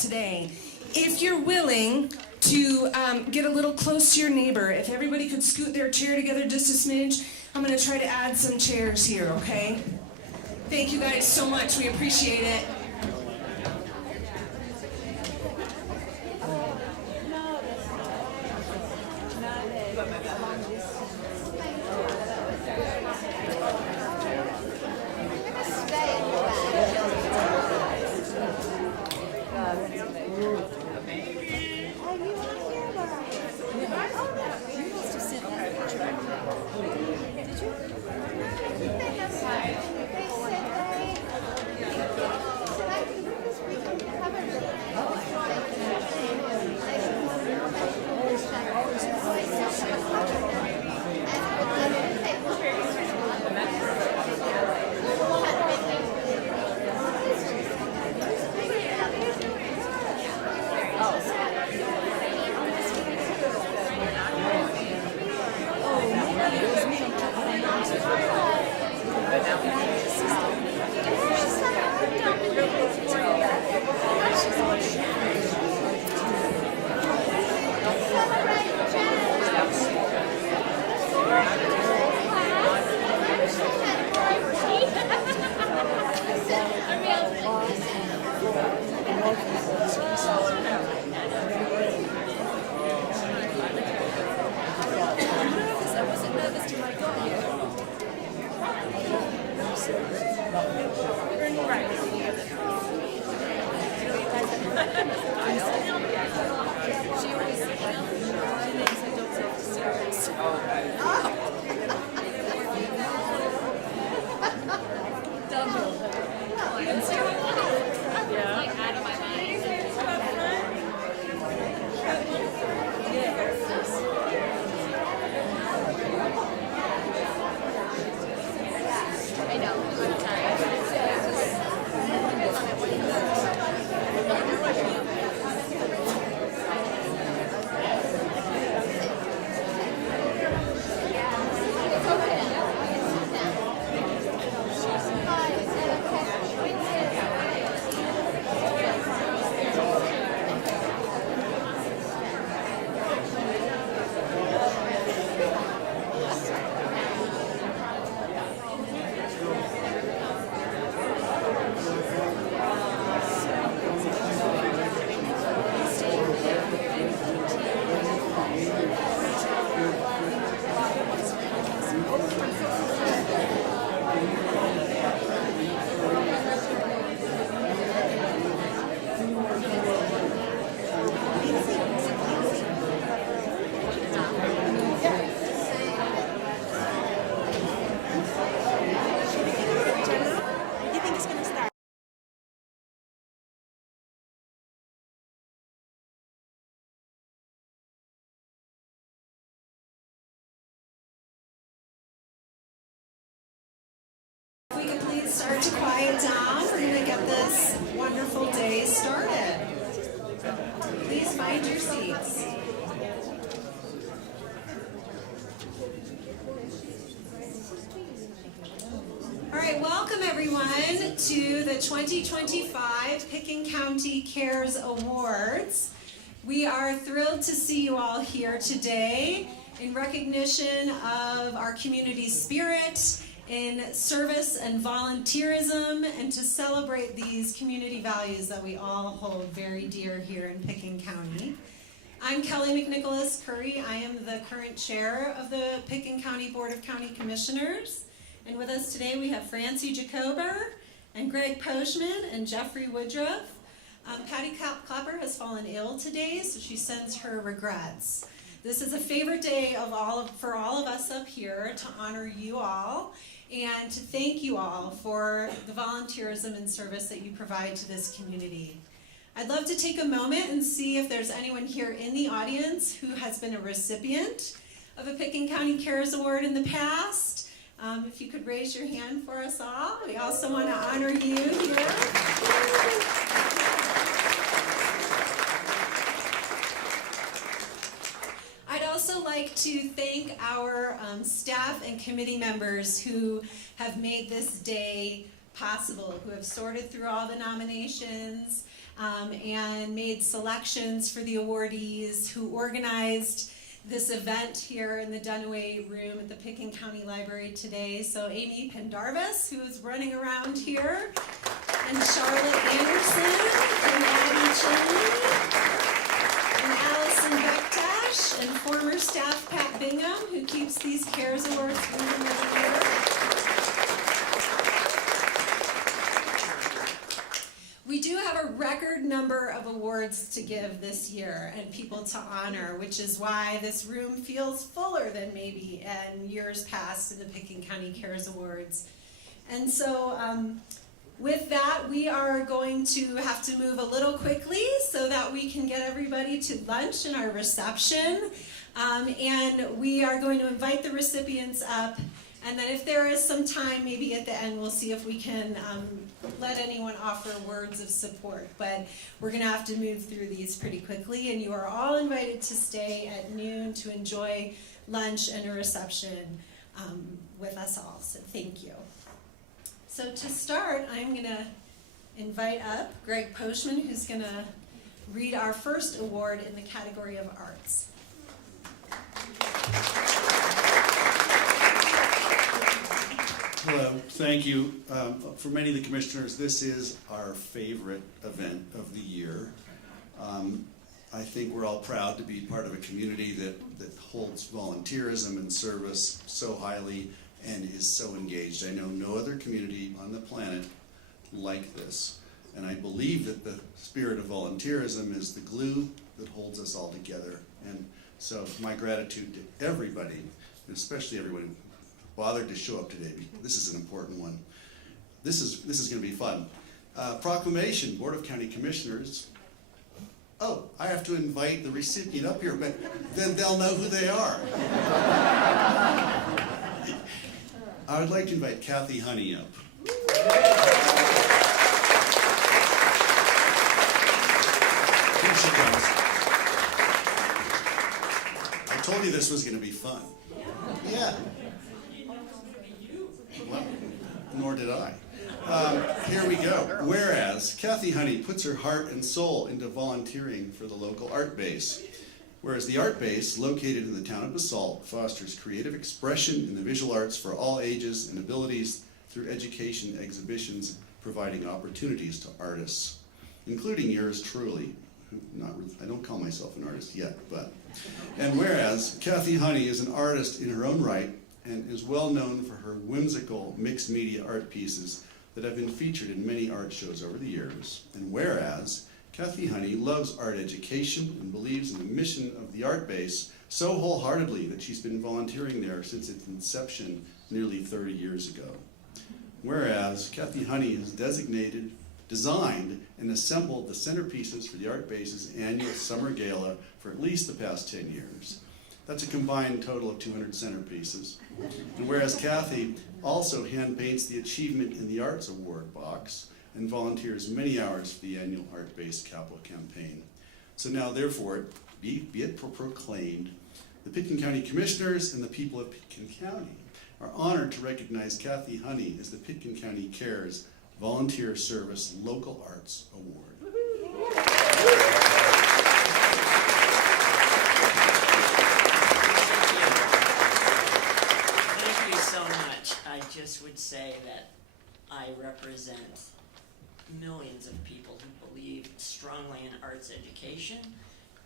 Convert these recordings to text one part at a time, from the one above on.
today. If you're willing to get a little close to your neighbor, if everybody could scoot their chair together just a smidge, I'm going to try to add some chairs here, okay? Thank you guys so much. We appreciate it. If we could please start to quiet down, we're going to get this wonderful day started. Please find your seats. All right, welcome everyone to the 2025 Pitkin County Cares Awards. We are thrilled to see you all here today in recognition of our community spirit, in service and volunteerism, and to celebrate these community values that we all hold very dear here in Pitkin County. I'm Kelly McNicholas Curry. I am the current chair of the Pitkin County Board of County Commissioners. And with us today we have Francie Jacober and Greg Poshman and Jeffrey Woodruff. Patty Clapper has fallen ill today, so she sends her regrets. This is a favorite day for all of us up here to honor you all and to thank you all for the volunteerism and service that you provide to this community. I'd love to take a moment and see if there's anyone here in the audience who has been a recipient of a Pitkin County Cares Award in the past. If you could raise your hand for us all. We also want to honor you here. I'd also like to thank our staff and committee members who have made this day possible, who have sorted through all the nominations, and made selections for the awardees, who organized this event here in the Dunaway room at the Pitkin County Library today. So Amy Pendarvis, who is running around here, and Charlotte Anderson, and Abby Cheney, and Allison Bektash, and former staff Pat Bingham, who keeps these CARES Awards moving every year. We do have a record number of awards to give this year and people to honor, which is why this room feels fuller than maybe in years past in the Pitkin County CARES Awards. And so with that, we are going to have to move a little quickly so that we can get everybody to lunch and our reception. And we are going to invite the recipients up. And then if there is some time, maybe at the end, we'll see if we can let anyone offer words of support. But we're going to have to move through these pretty quickly. And you are all invited to stay at noon to enjoy lunch and a reception with us all. So thank you. So to start, I'm going to invite up Greg Poshman, who's going to read our first award in the category of arts. Hello, thank you. For many of the commissioners, this is our favorite event of the year. I think we're all proud to be part of a community that holds volunteerism and service so highly and is so engaged. I know no other community on the planet like this. And I believe that the spirit of volunteerism is the glue that holds us all together. And so my gratitude to everybody, and especially everyone who bothered to show up today, because this is an important one. This is going to be fun. Proclamation, Board of County Commissioners. Oh, I have to invite the recipient up here, but then they'll know who they are. I would like to invite Kathy Honey up. Here she comes. I told you this was going to be fun. Yeah. Well, nor did I. Here we go. Whereas Kathy Honey puts her heart and soul into volunteering for the local art base. Whereas the art base, located in the town of Basalt, fosters creative expression in the visual arts for all ages and abilities through education exhibitions, providing opportunities to artists, including yours truly. I don't call myself an artist yet, but. And whereas Kathy Honey is an artist in her own right and is well known for her whimsical mixed media art pieces that have been featured in many art shows over the years. And whereas Kathy Honey loves art education and believes in the mission of the art base so wholeheartedly that she's been volunteering there since its inception nearly 30 years ago. Whereas Kathy Honey has designed and assembled the centerpieces for the art base's annual summer gala for at least the past 10 years. That's a combined total of 200 centerpieces. And whereas Kathy also hand paints the Achievement in the Arts Award box and volunteers many hours for the annual art-based capital campaign. So now, therefore, be it proclaimed, the Pitkin County Commissioners and the people of Pitkin County are honored to recognize Kathy Honey as the Pitkin County Cares Volunteer Service Local Arts Award. Thank you so much. I just would say that I represent millions of people who believe strongly in arts education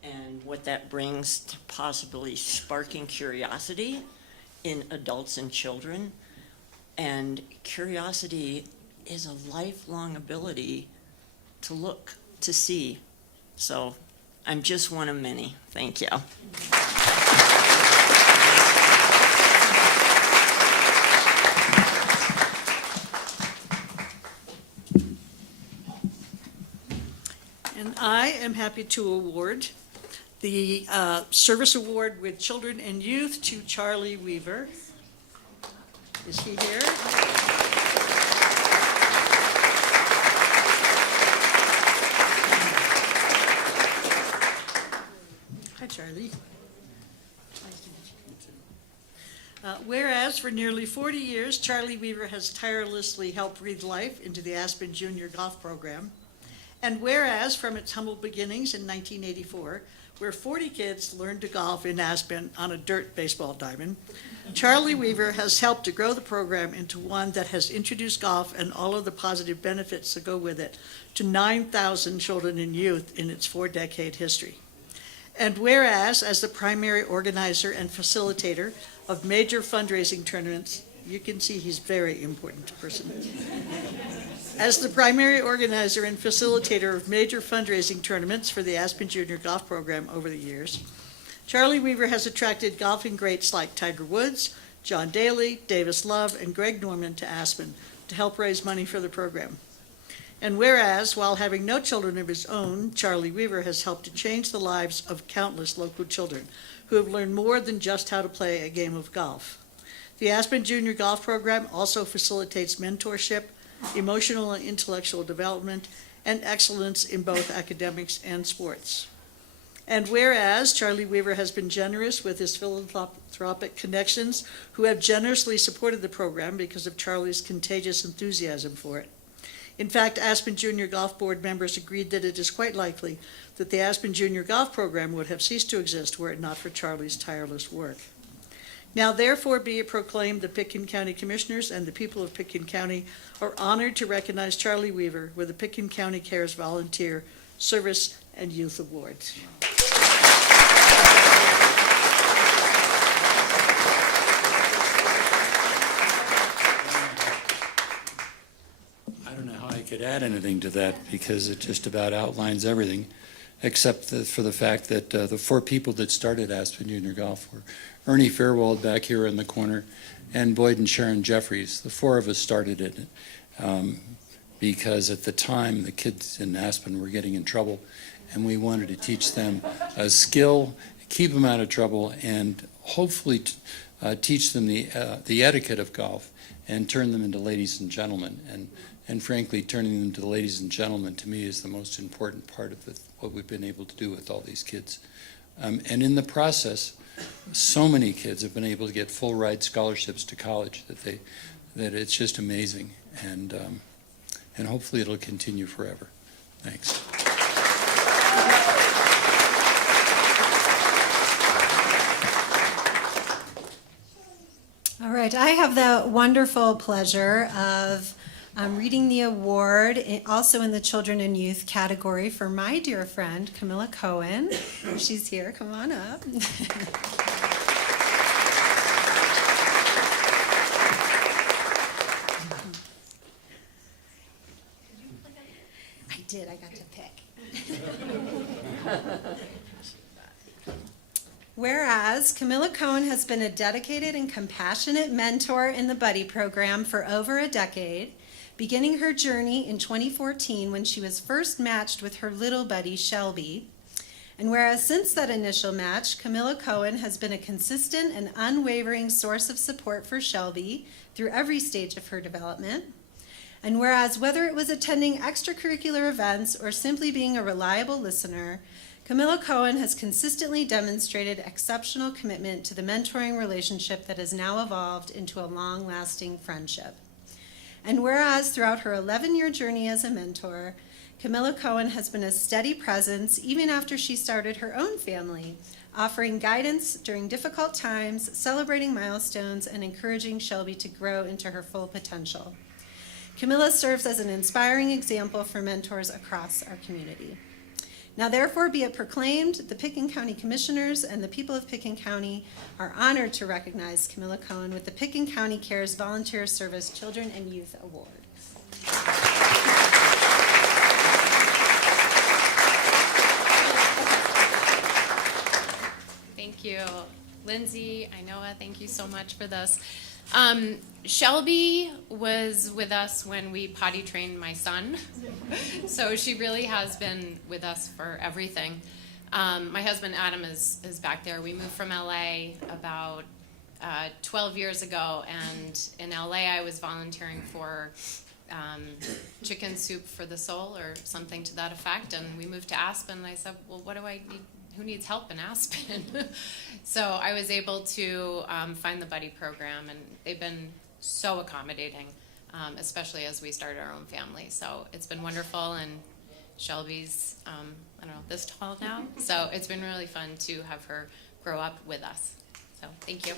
and what that brings to possibly sparking curiosity in adults and children. And curiosity is a lifelong ability to look, to see. So I'm just one of many. Thank you. And I am happy to award the Service Award with Children and Youth to Charlie Weaver. Is he here? Hi, Charlie. Nice to meet you. Whereas for nearly 40 years, Charlie Weaver has tirelessly helped breathe life into the Aspen Junior Golf Program. And whereas from its humble beginnings in 1984, where 40 kids learned to golf in Aspen on a dirt baseball diamond, Charlie Weaver has helped to grow the program into one that has introduced golf and all of the positive benefits that go with it to 9,000 children and youth in its 4-decade history. And whereas, as the primary organizer and facilitator of major fundraising tournaments, you can see he's a very important person. As the primary organizer and facilitator of major fundraising tournaments for the Aspen Junior Golf Program over the years, Charlie Weaver has attracted golfing greats like Tiger Woods, John Daly, Davis Love, and Greg Norman to Aspen to help raise money for the program. And whereas, while having no children of his own, Charlie Weaver has helped to change the lives of countless local children who have learned more than just how to play a game of golf. The Aspen Junior Golf Program also facilitates mentorship, emotional and intellectual development, and excellence in both academics and sports. And whereas Charlie Weaver has been generous with his philanthropic connections who have generously supported the program because of Charlie's contagious enthusiasm for it. In fact, Aspen Junior Golf Board members agreed that it is quite likely that the Aspen Junior Golf Program would have ceased to exist were it not for Charlie's tireless work. Now therefore be it proclaimed, the Pitkin County Commissioners and the people of Pitkin County are honored to recognize Charlie Weaver with the Pitkin County Cares Volunteer Service and Youth Awards. I don't know how I could add anything to that because it just about outlines everything, except for the fact that the 4 people that started Aspen Junior Golf were Ernie Fairwald back here in the corner and Boyd and Sharon Jeffries. The 4 of us started it because at the time the kids in Aspen were getting in trouble and we wanted to teach them a skill, keep them out of trouble, and hopefully teach them the etiquette of golf and turn them into ladies and gentlemen. And frankly, turning them to ladies and gentlemen to me is the most important part of what we've been able to do with all these kids. And in the process, so many kids have been able to get full ride scholarships to college that it's just amazing. And hopefully it'll continue forever. Thanks. All right, I have the wonderful pleasure of reading the award, also in the Children and Youth category, for my dear friend, Camilla Cohen. She's here, come on up. I did, I got to pick. Whereas Camilla Cohen has been a dedicated and compassionate mentor in the Buddy program for over a decade, beginning her journey in 2014 when she was first matched with her little buddy Shelby. And whereas since that initial match, Camilla Cohen has been a consistent and unwavering source of support for Shelby through every stage of her development. And whereas whether it was attending extracurricular events or simply being a reliable listener, Camilla Cohen has consistently demonstrated exceptional commitment to the mentoring relationship that has now evolved into a long-lasting friendship. And whereas throughout her 11-year journey as a mentor, Camilla Cohen has been a steady presence even after she started her own family, offering guidance during difficult times, celebrating milestones, and encouraging Shelby to grow into her full potential. Camilla serves as an inspiring example for mentors across our community. Now therefore be it proclaimed, the Pitkin County Commissioners and the people of Pitkin County are honored to recognize Camilla Cohen with the Pitkin County Cares Volunteer Service Children and Youth Award. Thank you. Lindsay, Inoa, thank you so much for this. Shelby was with us when we potty trained my son, so she really has been with us for everything. My husband Adam is back there. We moved from LA about 12 years ago, and in LA I was volunteering for Chicken Soup for the Soul or something to that effect, and we moved to Aspen, and I said, well, what do I need? Who needs help in Aspen? So I was able to find the Buddy program, and they've been so accommodating, especially as we started our own family. So it's been wonderful, and Shelby's, I don't know, this tall now. So it's been really fun to have her grow up with us. So thank you.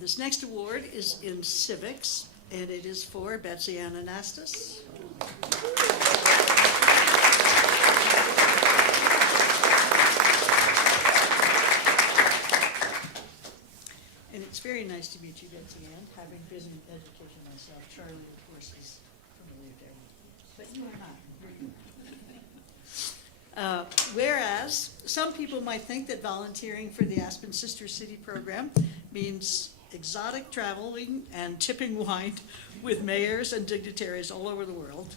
This next award is in civics, and it is for Betsy Ann Anastas. And it's very nice to meet you, Betsy Ann, having been in education myself. Charlie, of course, is familiar there, but you are not. Whereas some people might think that volunteering for the Aspen Sister City program means exotic traveling and tipping wine with mayors and dignitaries all over the world,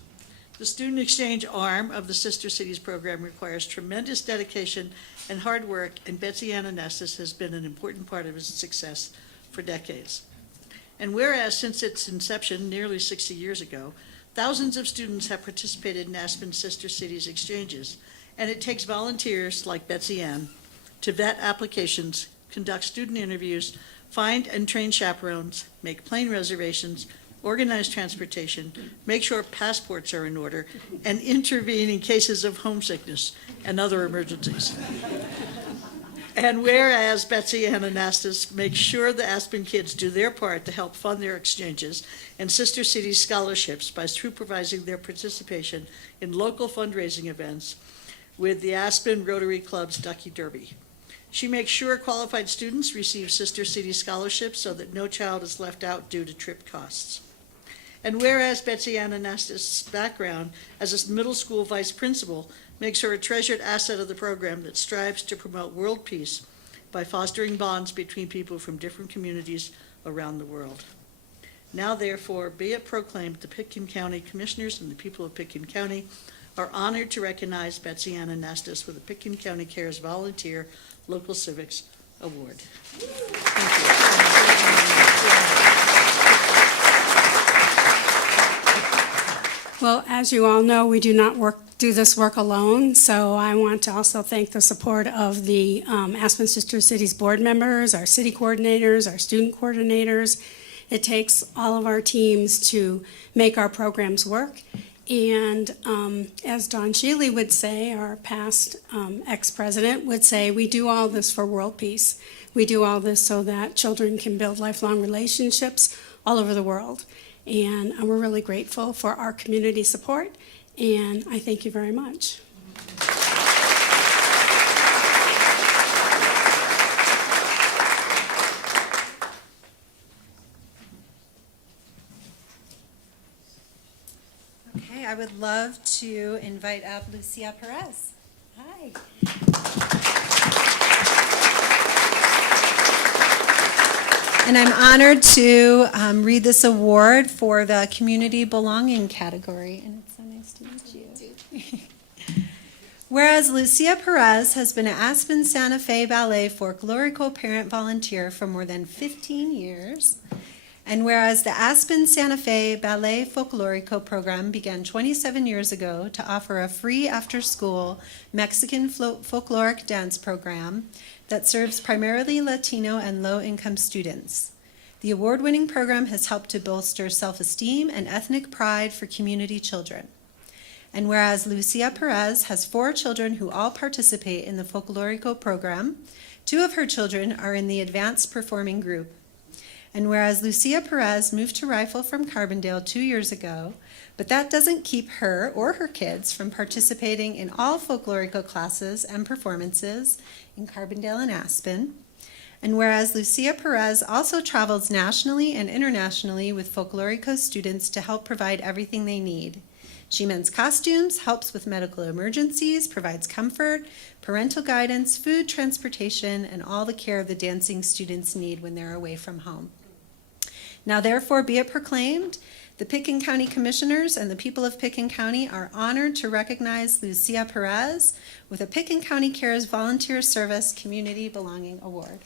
the student exchange arm of the Sister Cities program requires tremendous dedication and hard work, and Betsy Ann Anastas has been an important part of its success for decades. And whereas since its inception nearly 60 years ago, thousands of students have participated in Aspen Sister Cities exchanges, and it takes volunteers like Betsy Ann to vet applications, conduct student interviews, find and train chaperones, make plane reservations, organize transportation, make sure passports are in order, and intervene in cases of homesickness and other emergencies. And whereas Betsy Ann Anastas makes sure the Aspen kids do their part to help fund their exchanges and Sister Cities scholarships by supervising their participation in local fundraising events with the Aspen Rotary Club's Ducky Derby. She makes sure qualified students receive Sister City scholarships so that no child is left out due to trip costs. And whereas Betsy Ann Anastas' background as a middle school vice principal makes her a treasured asset of the program that strives to promote world peace by fostering bonds between people from different communities around the world. Now therefore be it proclaimed, the Pitkin County Commissioners and the people of Pitkin County are honored to recognize Betsy Ann Anastas with the Pitkin County Cares Volunteer Local Civics Award. Thank you. Well, as you all know, we do not do this work alone, so I want to also thank the support of the Aspen Sister Cities board members, our city coordinators, our student coordinators. It takes all of our teams to make our programs work. And as Don Shealy would say, our past ex-president would say, we do all this for world peace. We do all this so that children can build lifelong relationships all over the world. And we're really grateful for our community support, and I thank you very much. Okay, I would love to invite up Lucia Perez. Hi. And I'm honored to read this award for the Community Belonging category. And it's so nice to meet you. Whereas Lucia Perez has been an Aspen Santa Fe Ballet Folklorico parent volunteer for more than 15 years, and whereas the Aspen Santa Fe Ballet Folklorico program began 27 years ago to offer a free after-school Mexican folkloric dance program that serves primarily Latino and low-income students. The award-winning program has helped to bolster self-esteem and ethnic pride for community children. And whereas Lucia Perez has 4 children who all participate in the Folklorico program, 2 of her children are in the advanced performing group. And whereas Lucia Perez moved to Rifle from Carbondale 2 years ago, but that doesn't keep her or her kids from participating in all Folklorico classes and performances in Carbondale and Aspen. And whereas Lucia Perez also travels nationally and internationally with Folklorico students to help provide everything they need. She mends costumes, helps with medical emergencies, provides comfort, parental guidance, food, transportation, and all the care the dancing students need when they're away from home. Now therefore be it proclaimed, the Pitkin County Commissioners and the people of Pitkin County are honored to recognize Lucia Perez with a Pitkin County Cares Volunteer Service Community Belonging Award.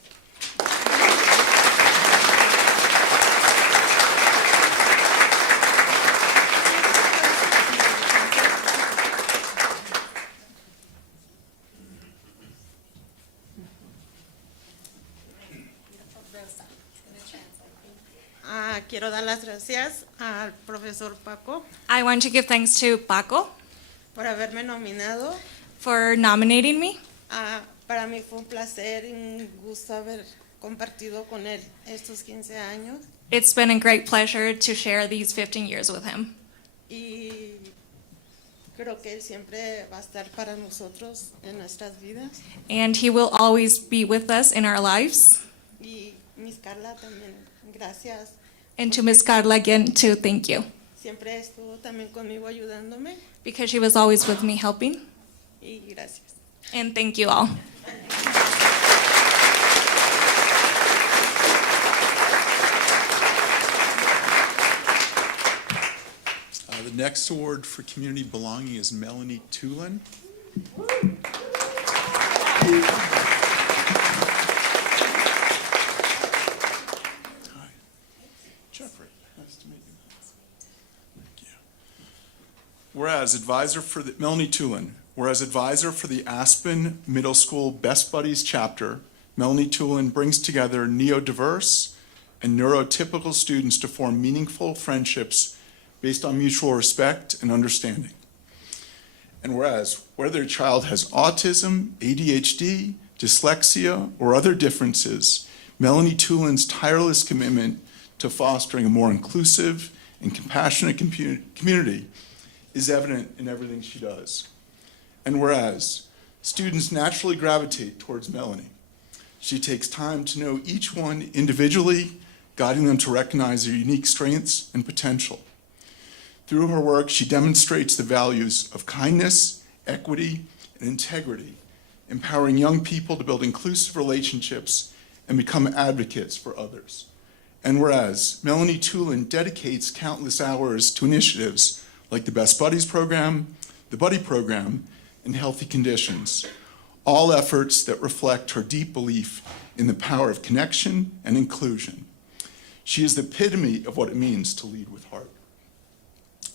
Quiero dar las gracias al profesor Paco I want to give thanks to Paco por haberme nominado. for nominating me. Para mí fue un placer y un gusto haber compartido con él estos 15 años. It's been a great pleasure to share these 15 years with him. Y creo que él siempre va a estar para nosotros en nuestras vidas. And he will always be with us in our lives. Y Miss Carla también, gracias. And to Ms. Carla again, too, thank you. Siempre estuvo también conmigo ayudándome. Because she was always with me helping. Y gracias. And thank you all. The next award for community belonging is Melanie Tulin. Hi. Jeffrey, nice to meet you. Thank you. Whereas advisor for the, Melanie Tulin, whereas advisor for the Aspen Middle School Best Buddies chapter, Melanie Tulin brings together neurodiverse and neurotypical students to form meaningful friendships based on mutual respect and understanding. And whereas whether a child has autism, ADHD, dyslexia, or other differences, Melanie Tulin's tireless commitment to fostering a more inclusive and compassionate community is evident in everything she does. And whereas students naturally gravitate towards Melanie, she takes time to know each one individually, guiding them to recognize their unique strengths and potential. Through her work, she demonstrates the values of kindness, equity, and integrity, empowering young people to build inclusive relationships and become advocates for others. And whereas Melanie Tulin dedicates countless hours to initiatives like the Best Buddies program, the Buddy program, and Healthy Conditions, all efforts that reflect her deep belief in the power of connection and inclusion. She is the epitome of what it means to lead with heart.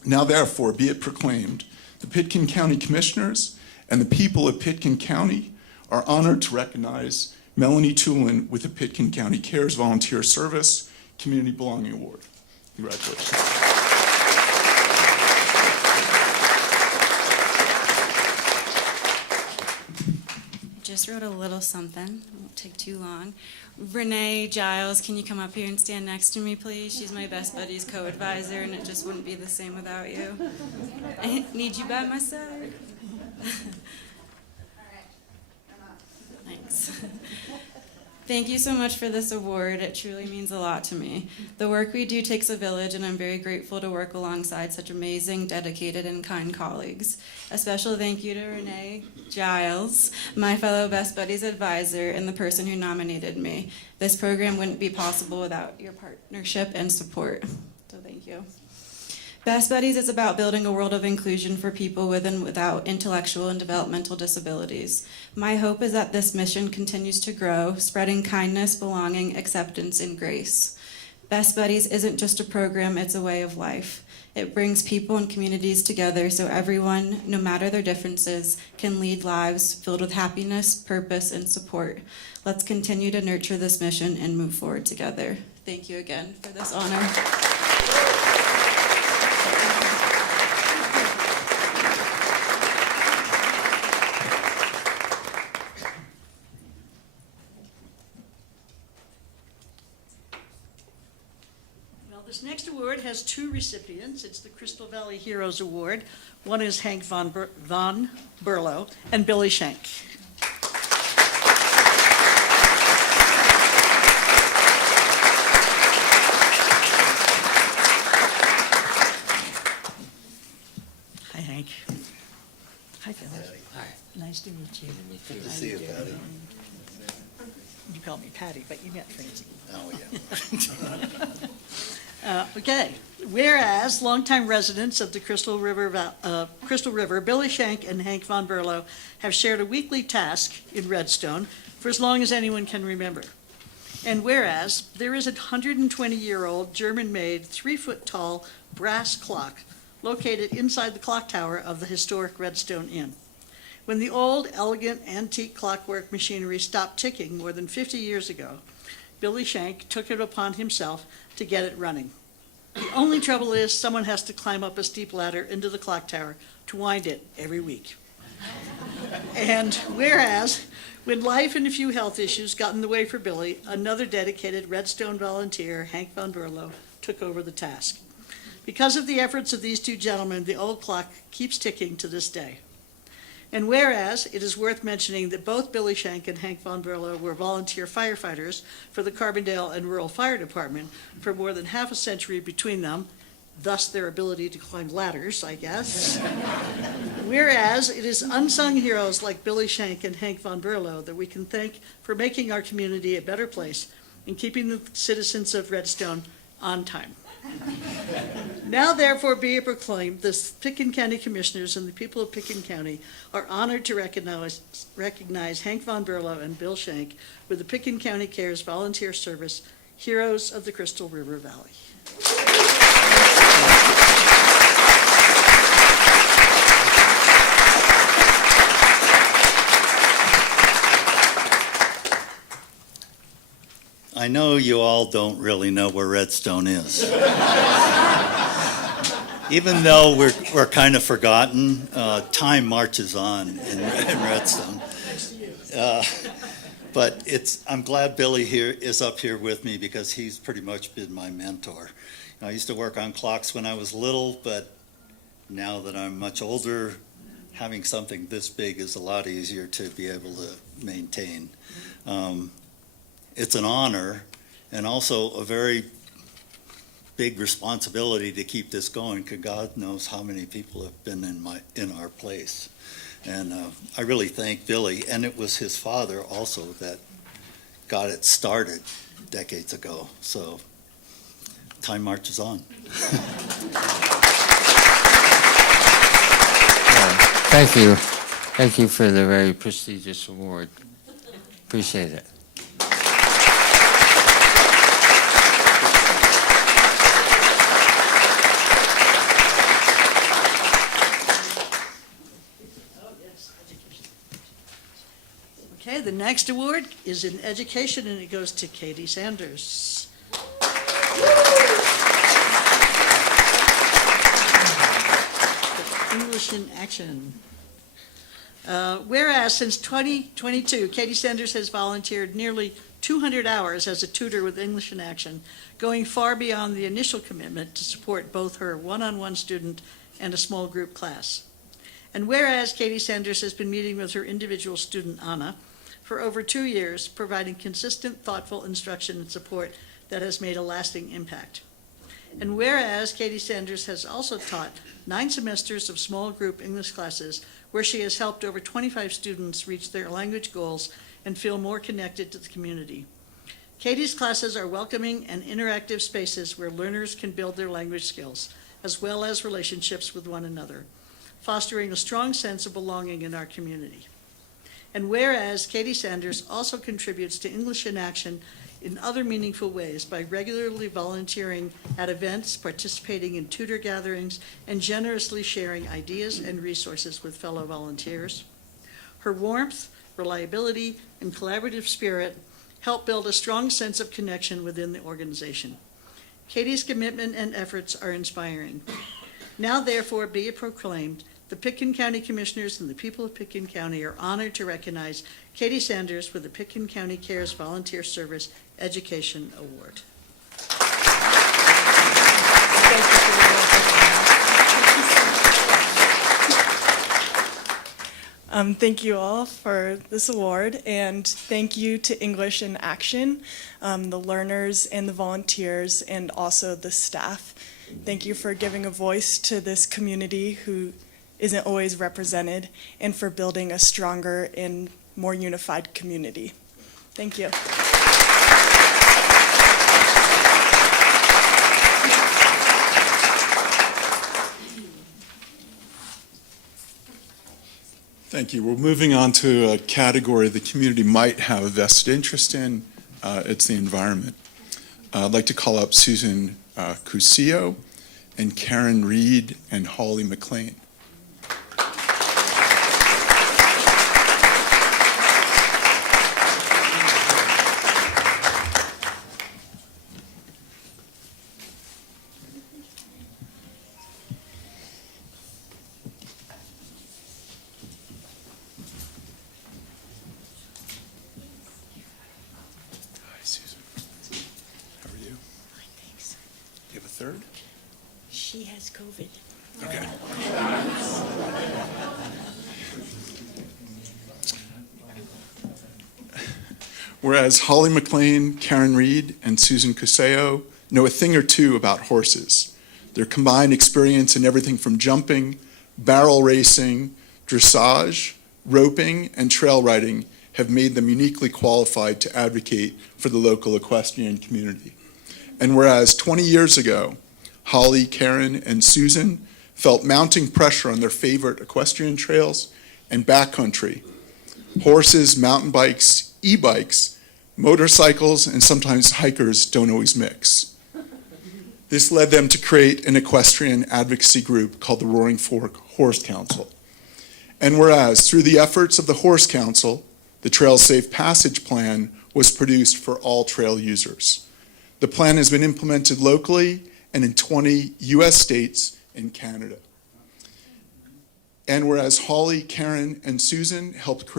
Now therefore be it proclaimed, the Pitkin County Commissioners and the people of Pitkin County are honored to recognize Melanie Tulin with the Pitkin County Cares Volunteer Service Community Belonging Award. Congratulations. Just wrote a little something. It won't take too long. Renee Giles, can you come up here and stand next to me, please? She's my Best Buddies co-advisor, and it just wouldn't be the same without you. I need you by my side. Thanks. Thank you so much for this award. It truly means a lot to me. The work we do takes a village, and I'm very grateful to work alongside such amazing, dedicated, and kind colleagues. A special thank you to Renee Giles, my fellow Best Buddies advisor and the person who nominated me. This program wouldn't be possible without your partnership and support. So thank you. Best Buddies is about building a world of inclusion for people with and without intellectual and developmental disabilities. My hope is that this mission continues to grow, spreading kindness, belonging, acceptance, and grace. Best Buddies isn't just a program, it's a way of life. It brings people and communities together so everyone, no matter their differences, can lead lives filled with happiness, purpose, and support. Let's continue to nurture this mission and move forward together. Thank you again for this honor. This next award has two recipients. It's the Crystal Valley Heroes Award. One is Hank von Berlo and Billy Schenk. Hi, Hank. Hi, Billy. Hi. Nice to meet you. Good to see you, Patty. You call me Patty, but you meant Francie. Oh, yeah. Okay. Whereas longtime residents of the Crystal River, Billy Schenk and Hank von Berlo have shared a weekly task in Redstone for as long as anyone can remember. And whereas there is a 120-year-old German-made, 3-foot-tall brass clock located inside the clock tower of the historic Redstone Inn. When the old, elegant, antique clockwork machinery stopped ticking more than 50 years ago, Billy Shank took it upon himself to get it running. The only trouble is someone has to climb up a steep ladder into the clock tower to wind it every week. And whereas, when life and a few health issues got in the way for Billy, another dedicated Redstone volunteer, Hank Von Berlo, took over the task. Because of the efforts of these two gentlemen, the old clock keeps ticking to this day. And whereas, it is worth mentioning that both Billy Shank and Hank Von Berlo were volunteer firefighters for the Carbondale and Rural Fire Department for more than half a century between them, thus their ability to climb ladders, I guess. Whereas, it is unsung heroes like Billy Shank and Hank Von Berlo that we can thank for making our community a better place and keeping the citizens of Redstone on time. Now therefore be it proclaimed, the Pitkin County Commissioners and the people of Pitkin County are honored to recognize Hank Von Berlo and Bill Shank with the Pitkin County Cares Volunteer Service Heroes of the Crystal River Valley. I know you all don't really know where Redstone is. Even though we're kind of forgotten, time marches on in Redstone. But I'm glad Billy here is up here with me because he's pretty much been my mentor. I used to work on clocks when I was little, but now that I'm much older, having something this big is a lot easier to be able to maintain. It's an honor and also a very big responsibility to keep this going, because God knows how many people have been in our place. And I really thank Billy, and it was his father also that got it started decades ago. So time marches on. Thank you. Thank you for the very prestigious award. Appreciate it. Okay, the next award is in education, and it goes to Katie Sanders. English in Action. Whereas since 2022, Katie Sanders has volunteered nearly 200 hours as a tutor with English in Action, going far beyond the initial commitment to support both her one-on-one student and a small group class. And whereas Katie Sanders has been meeting with her individual student, Anna, for over 2 years, providing consistent, thoughtful instruction and support that has made a lasting impact. And whereas Katie Sanders has also taught 9 semesters of small group English classes where she has helped over 25 students reach their language goals and feel more connected to the community. Katie's classes are welcoming and interactive spaces where learners can build their language skills, as well as relationships with one another, fostering a strong sense of belonging in our community. And whereas Katie Sanders also contributes to English in Action in other meaningful ways by regularly volunteering at events, participating in tutor gatherings, and generously sharing ideas and resources with fellow volunteers. Her warmth, reliability, and collaborative spirit help build a strong sense of connection within the organization. Katie's commitment and efforts are inspiring. Now therefore be it proclaimed, the Pitkin County Commissioners and the people of Pitkin County are honored to recognize Katie Sanders with the Pitkin County Cares Volunteer Service Education Award. Thank you all for this award, and thank you to English in Action, the learners and the volunteers, and also the staff. Thank you for giving a voice to this community who isn't always represented, and for building a stronger and more unified community. Thank you. Thank you. We're moving on to a category the community might have a vested interest in. It's the environment. I'd like to call up Susan Cusillo and Karen Reed and Holly McLean. third? She has COVID. Okay. Whereas Holly McLean, Karen Reed, and Susan Cuseo know a thing or two about horses. Their combined experience in everything from jumping, barrel racing, dressage, roping, and trail riding have made them uniquely qualified to advocate for the local equestrian community. And whereas 20 years ago, Holly, Karen, and Susan felt mounting pressure on their favorite equestrian trails and backcountry, horses, mountain bikes, e-bikes, motorcycles, and sometimes hikers don't always mix. This led them to create an equestrian advocacy group called the Roaring Fork Horse Council. And whereas through the efforts of the Horse Council, the Trail Safe Passage Plan was produced for all trail users. The plan has been implemented locally and in 20 US states and Canada. And whereas Holly, Karen, and Susan helped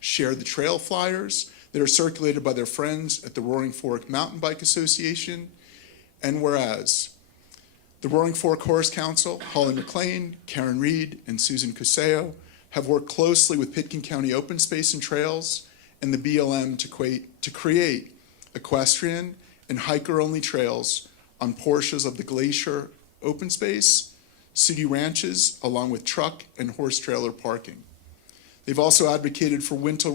share the trail flyers that are circulated by their friends at the Roaring Fork Mountain Bike Association, and whereas the Roaring Fork Horse Council, Holly McLean, Karen Reed, and Susan Cuseo have worked closely with Pitkin County Open Space and Trails and the BLM to create equestrian and hiker-only trails on portions of the Glacier Open Space, city ranches, along with truck and horse trailer parking. They've also advocated for winter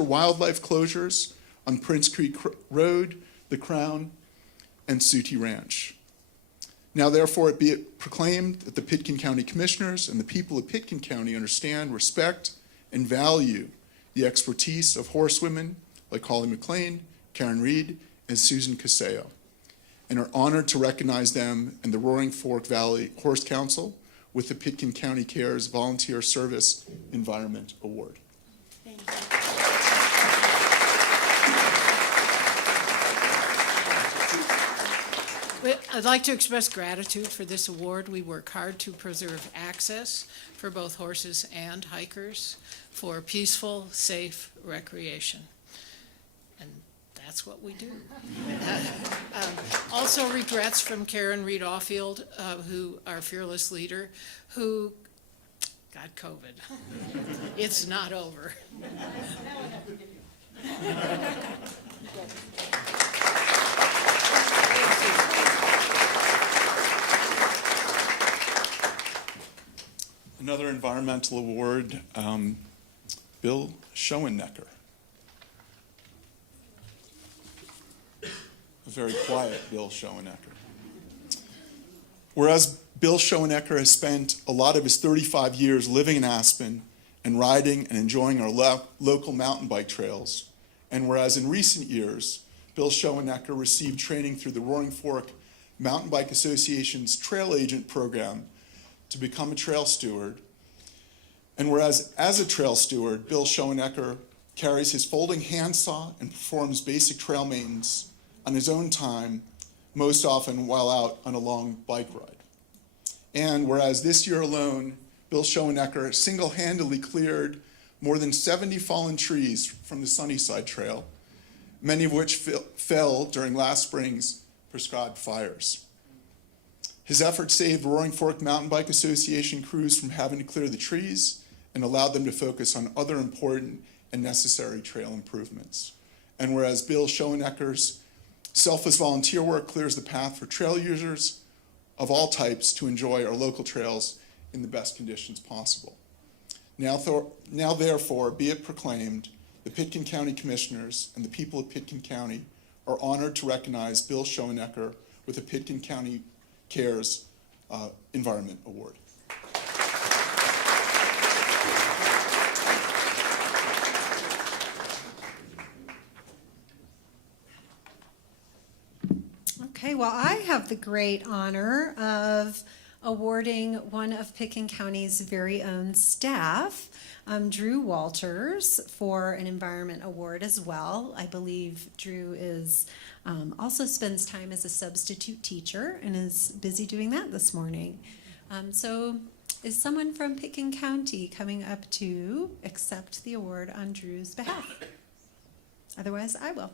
wildlife closures on Prince Creek Road, the Crown, and Sooty Ranch. Now therefore it be it proclaimed that the Pitkin County Commissioners and the people of Pitkin County understand, respect, and value the expertise of horsewomen like Holly McLean, Karen Reed, and Susan Cuseo, and are honored to recognize them and the Roaring Fork Valley Horse Council with the Pitkin County Cares Volunteer Service Environment Award. Thank you. I'd like to express gratitude for this award. We work hard to preserve access for both horses and hikers for peaceful, safe recreation. And that's what we do. Also regrets from Karen Reed Offield, who our fearless leader, who got COVID. It's not over. Another environmental award, Bill Schoenecker. A very quiet Bill Schoenecker. Whereas Bill Schoenecker has spent a lot of his 35 years living in Aspen and riding and enjoying our local mountain bike trails, and whereas in recent years, Bill Schoenecker received training through the Roaring Fork Mountain Bike Association's Trail Agent Program to become a trail steward. And whereas as a trail steward, Bill Schoenecker carries his folding handsaw and performs basic trail maintenance on his own time, most often while out on a long bike ride. And whereas this year alone, Bill Schoenecker single-handedly cleared more than 70 fallen trees from the Sunnyside Trail, many of which fell during last spring's prescribed fires. His efforts saved Roaring Fork Mountain Bike Association crews from having to clear the trees and allowed them to focus on other important and necessary trail improvements. And whereas Bill Schoenecker's selfless volunteer work clears the path for trail users of all types to enjoy our local trails in the best conditions possible. Now therefore, be it proclaimed, the Pitkin County Commissioners and the people of Pitkin County are honored to recognize Bill Schoenecker with a Pitkin County Cares Environment Award. Okay, well, I have the great honor of awarding one of Pitkin County's very own staff, Drew Walters, for an Environment Award as well. I believe Drew is also spends time as a substitute teacher and is busy doing that this morning. So is someone from Pitkin County coming up to accept the award on Drew's behalf? Otherwise, I will.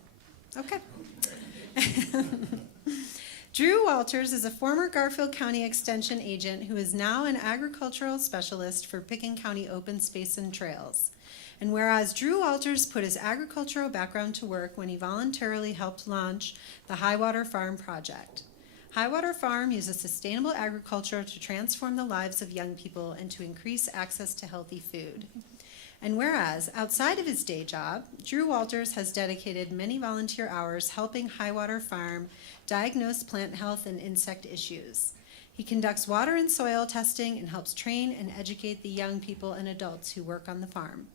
Okay. Drew Walters is a former Garfield County Extension agent who is now an agricultural specialist for Pitkin County Open Space and Trails. And whereas Drew Walters put his agricultural background to work when he voluntarily helped launch the Highwater Farm project. Highwater Farm uses sustainable agriculture to transform the lives of young people and to increase access to healthy food. And whereas, outside of his day job, Drew Walters has dedicated many volunteer hours helping Highwater Farm diagnose plant health and insect issues. He conducts water and soil testing and helps train and educate the young people and adults who work on the farm.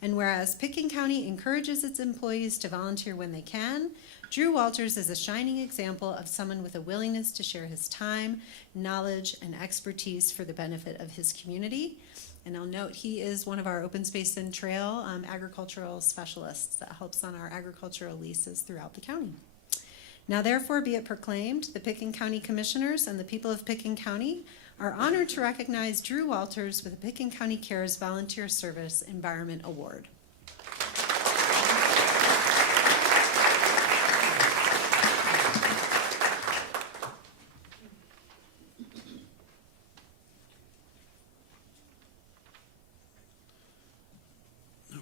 And whereas Pitkin County encourages its employees to volunteer when they can, Drew Walters is a shining example of someone with a willingness to share his time, knowledge, and expertise for the benefit of his community. And I'll note he is one of our open space and trail agricultural specialists that helps on our agricultural leases throughout the county. Now therefore be it proclaimed, the Pitkin County Commissioners and the people of Pitkin County are honored to recognize Drew Walters with the Pitkin County Cares Volunteer Service Environment Award.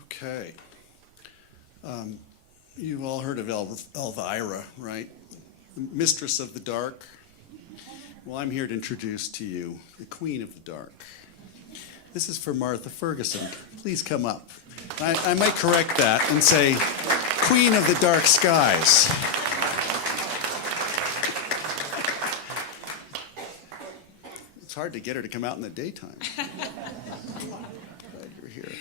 Okay. You've all heard of Elvira, right? The mistress of the dark. Well, I'm here to introduce to you the queen of the dark. This is for Martha Ferguson. Please come up. I might correct that and say queen of the dark skies. It's hard to get her to come out in the daytime. Glad you're here.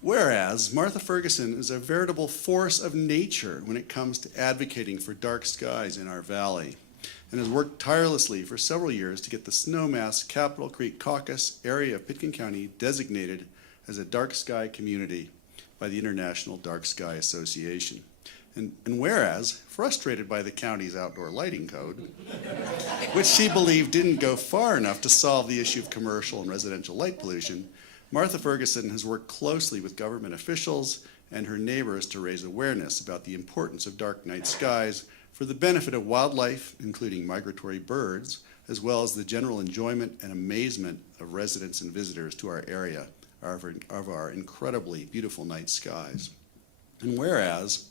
Whereas Martha Ferguson is a veritable force of nature when it comes to advocating for dark skies in our valley, and has worked tirelessly for several years to get the Snowmass Capitol Creek Caucus area of Pitkin County designated as a dark sky community by the International Dark Sky Association. And whereas, frustrated by the county's outdoor lighting code, which she believed didn't go far enough to solve the issue of commercial and residential light pollution, Martha Ferguson has worked closely with government officials and her neighbors to raise awareness about the importance of dark night skies for the benefit of wildlife, including migratory birds, as well as the general enjoyment and amazement of residents and visitors to our area of our incredibly beautiful night skies. And whereas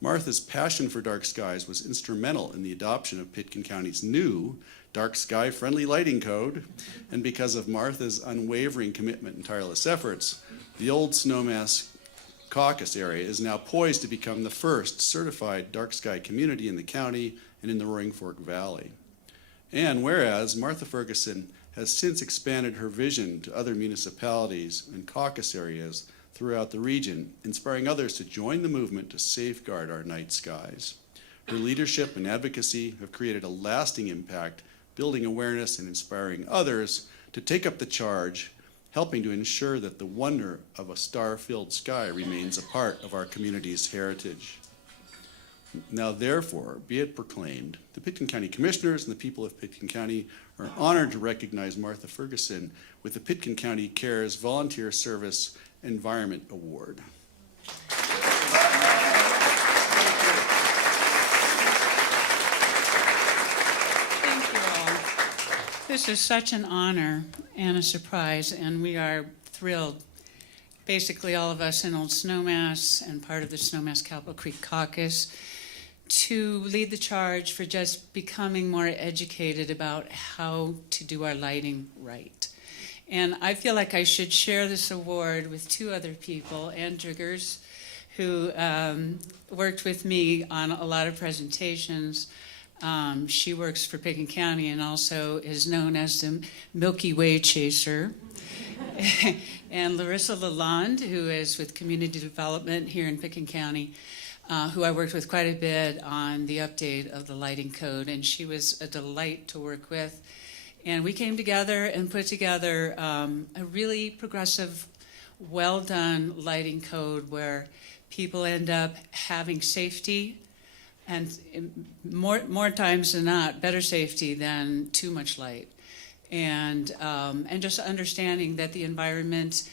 Martha's passion for dark skies was instrumental in the adoption of Pitkin County's new dark sky friendly lighting code, and because of Martha's unwavering commitment and tireless efforts, the old Snowmass Caucus area is now poised to become the first certified dark sky community in the county and in the Roaring Fork Valley. And whereas Martha Ferguson has since expanded her vision to other municipalities and caucus areas throughout the region, inspiring others to join the movement to safeguard our night skies. Her leadership and advocacy have created a lasting impact, building awareness and inspiring others to take up the charge, helping to ensure that the wonder of a star-filled sky remains a part of our community's heritage. Now therefore, be it proclaimed, the Pitkin County Commissioners and the people of Pitkin County are honored to recognize Martha Ferguson with the Pitkin County Cares Volunteer Service Environment Award. Thank you all. This is such an honor and a surprise, and we are thrilled. Basically, all of us in Old Snowmass and part of the Snowmass Capitol Creek Caucus to lead the charge for just becoming more educated about how to do our lighting right. And I feel like I should share this award with two other people, Ann Jiggers, who worked with me on a lot of presentations. She works for Pitkin County and also is known as the Milky Way Chaser. And Larissa Lalonde, who is with Community Development here in Pitkin County, who I worked with quite a bit on the update of the lighting code, and she was a delight to work with. And we came together and put together a really progressive, well-done lighting code where people end up having safety, and more times than not, better safety than too much light. And just understanding that the environment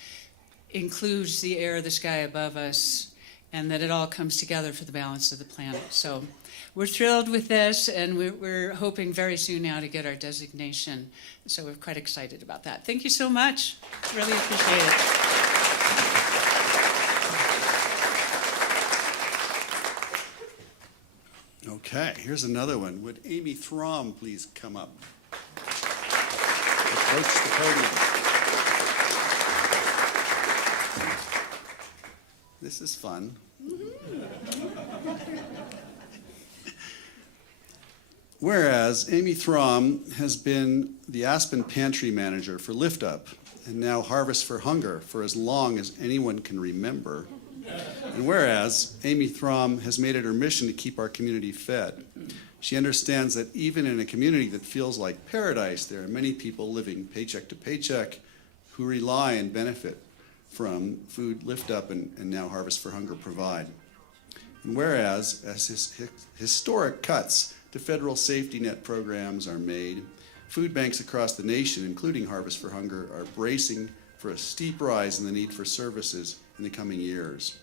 includes the air, the sky above us, and that it all comes together for the balance of the planet. So we're thrilled with this, and we're hoping very soon now to get our designation. So we're quite excited about that. Thank you so much. Really appreciate it. Okay, here's another one. Would Amy Throm please come up? Approach the podium. This is fun. Whereas Amy Throm has been the Aspen Pantry Manager for Lift Up and now Harvest for Hunger for as long as anyone can remember. And whereas Amy Throm has made it her mission to keep our community fed, she understands that even in a community that feels like paradise, there are many people living paycheck to paycheck who rely and benefit from food Lift Up and now Harvest for Hunger provide. And whereas, as historic cuts to federal safety net programs are made, food banks across the nation, including Harvest for Hunger, are bracing for a steep rise in the need for services in the coming years.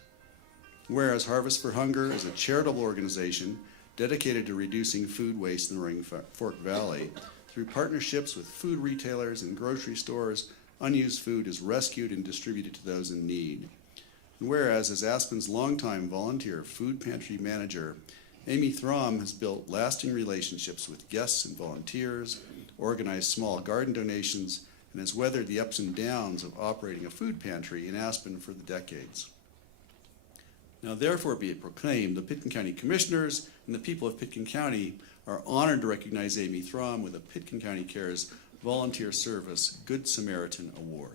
Whereas Harvest for Hunger is a charitable organization dedicated to reducing food waste in the Roaring Fork Valley, through partnerships with food retailers and grocery stores, unused food is rescued and distributed to those in need. And whereas, as Aspen's longtime volunteer food pantry manager, Amy Throm has built lasting relationships with guests and volunteers, organized small garden donations, and has weathered the ups and downs of operating a food pantry in Aspen for the decades. Now therefore be it proclaimed, the Pitkin County Commissioners and the people of Pitkin County are honored to recognize Amy Throm with a Pitkin County Cares Volunteer Service Good Samaritan Award.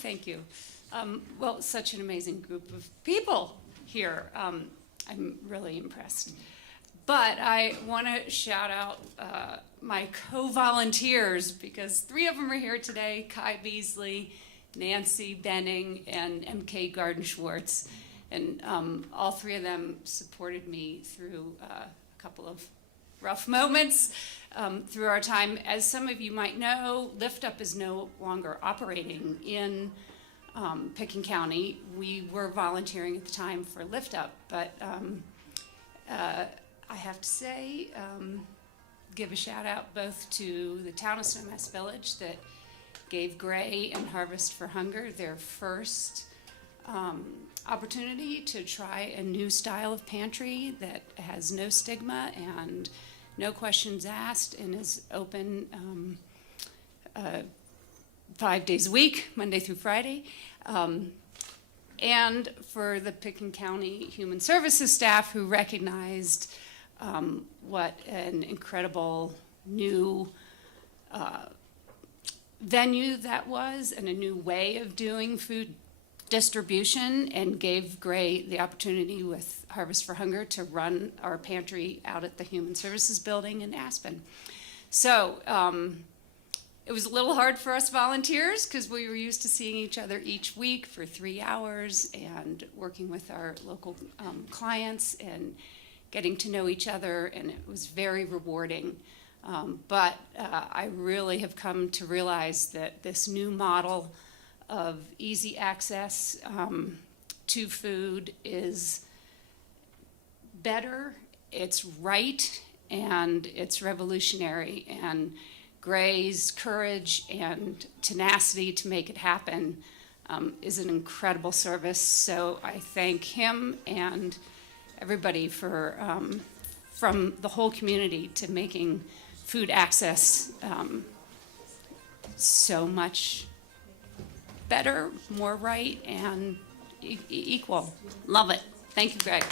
Thank you. Well, such an amazing group of people here. I'm really impressed. But I want to shout out my co-volunteers, because 3 of them are here today: Kai Beasley, Nancy Benning, and MK Garden Schwartz. And all 3 of them supported me through a couple of rough moments through our time. As some of you might know, Lift Up is no longer operating in Pitkin County. We were volunteering at the time for Lift Up, but I have to say, give a shout out both to the town of Snowmass Village that gave Gray and Harvest for Hunger their first opportunity to try a new style of pantry that has no stigma and no questions asked, and is open 5 days a week, Monday through Friday. And for the Pitkin County Human Services staff, who recognized what an incredible new venue that was, and a new way of doing food distribution, and gave Gray the opportunity with Harvest for Hunger to run our pantry out at the Human Services building in Aspen. So it was a little hard for us volunteers, because we were used to seeing each other each week for 3 hours and working with our local clients and getting to know each other, and it was very rewarding. But I really have come to realize that this new model of easy access to food is better, it's right, and it's revolutionary. And Gray's courage and tenacity to make it happen is an incredible service. So I thank him and everybody for, from the whole community, to making food access so much better, more right, and equal. Love it. Thank you, Greg.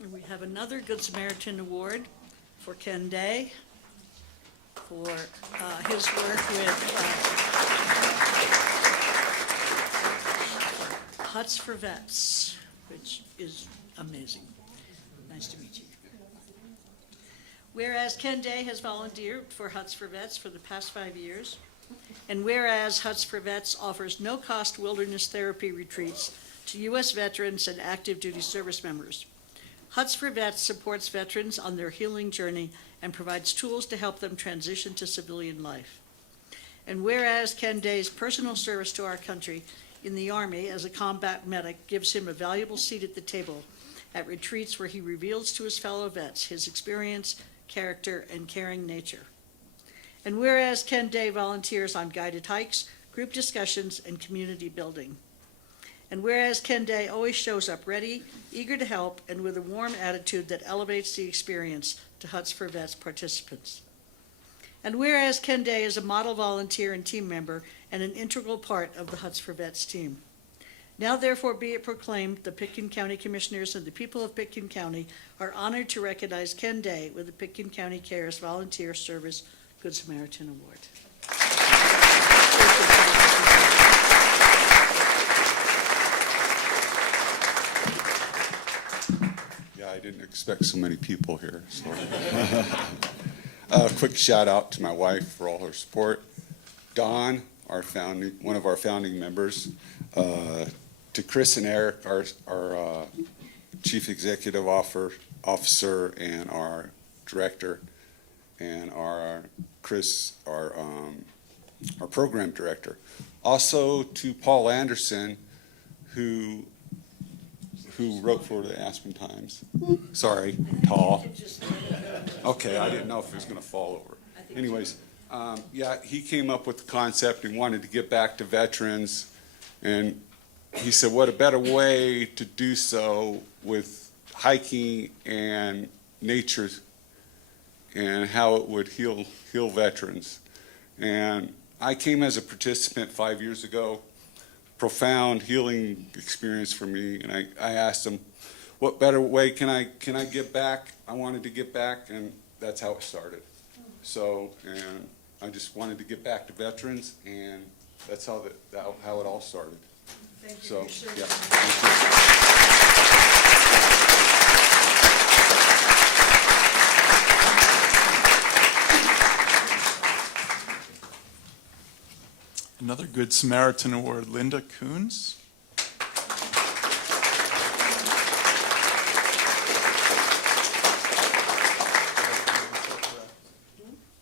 And we have another Good Samaritan Award for Ken Day for his work with Huts for Vets, which is amazing. Nice to meet you. Whereas Ken Day has volunteered for Huts for Vets for the past 5 years, and whereas Huts for Vets offers no-cost wilderness therapy retreats to U.S. veterans and active duty service members. Huts for Vets supports veterans on their healing journey and provides tools to help them transition to civilian life. And whereas Ken Day's personal service to our country in the Army as a combat medic gives him a valuable seat at the table at retreats where he reveals to his fellow vets his experience, character, and caring nature. And whereas Ken Day volunteers on guided hikes, group discussions, and community building. And whereas Ken Day always shows up ready, eager to help, and with a warm attitude that elevates the experience to Huts for Vets participants. And whereas Ken Day is a model volunteer and team member and an integral part of the Huts for Vets team. Now therefore be it proclaimed, the Pitkin County Commissioners and the people of Pitkin County are honored to recognize Ken Day with the Pitkin County Cares Volunteer Service Good Samaritan Award. Yeah, I didn't expect so many people here. So. A quick shout out to my wife for all her support. Don, one of our founding members. To Chris and Eric, our Chief Executive Officer and our Director, and our Program Director. Also to Paul Anderson, who wrote for the Aspen Times. Sorry, I'm tall. Okay, I didn't know if it was going to fall over. Anyways, yeah, he came up with the concept and wanted to get back to veterans, and he said, what a better way to do so with hiking and nature and how it would heal veterans. And I came as a participant 5 years ago, profound healing experience for me, and I asked him, what better way can I get back? I wanted to get back, and that's how it started. So, and I just wanted to get back to veterans, and that's how it all started. Thank you. So, Sure. yeah. Another Good Samaritan Award, Linda Coons.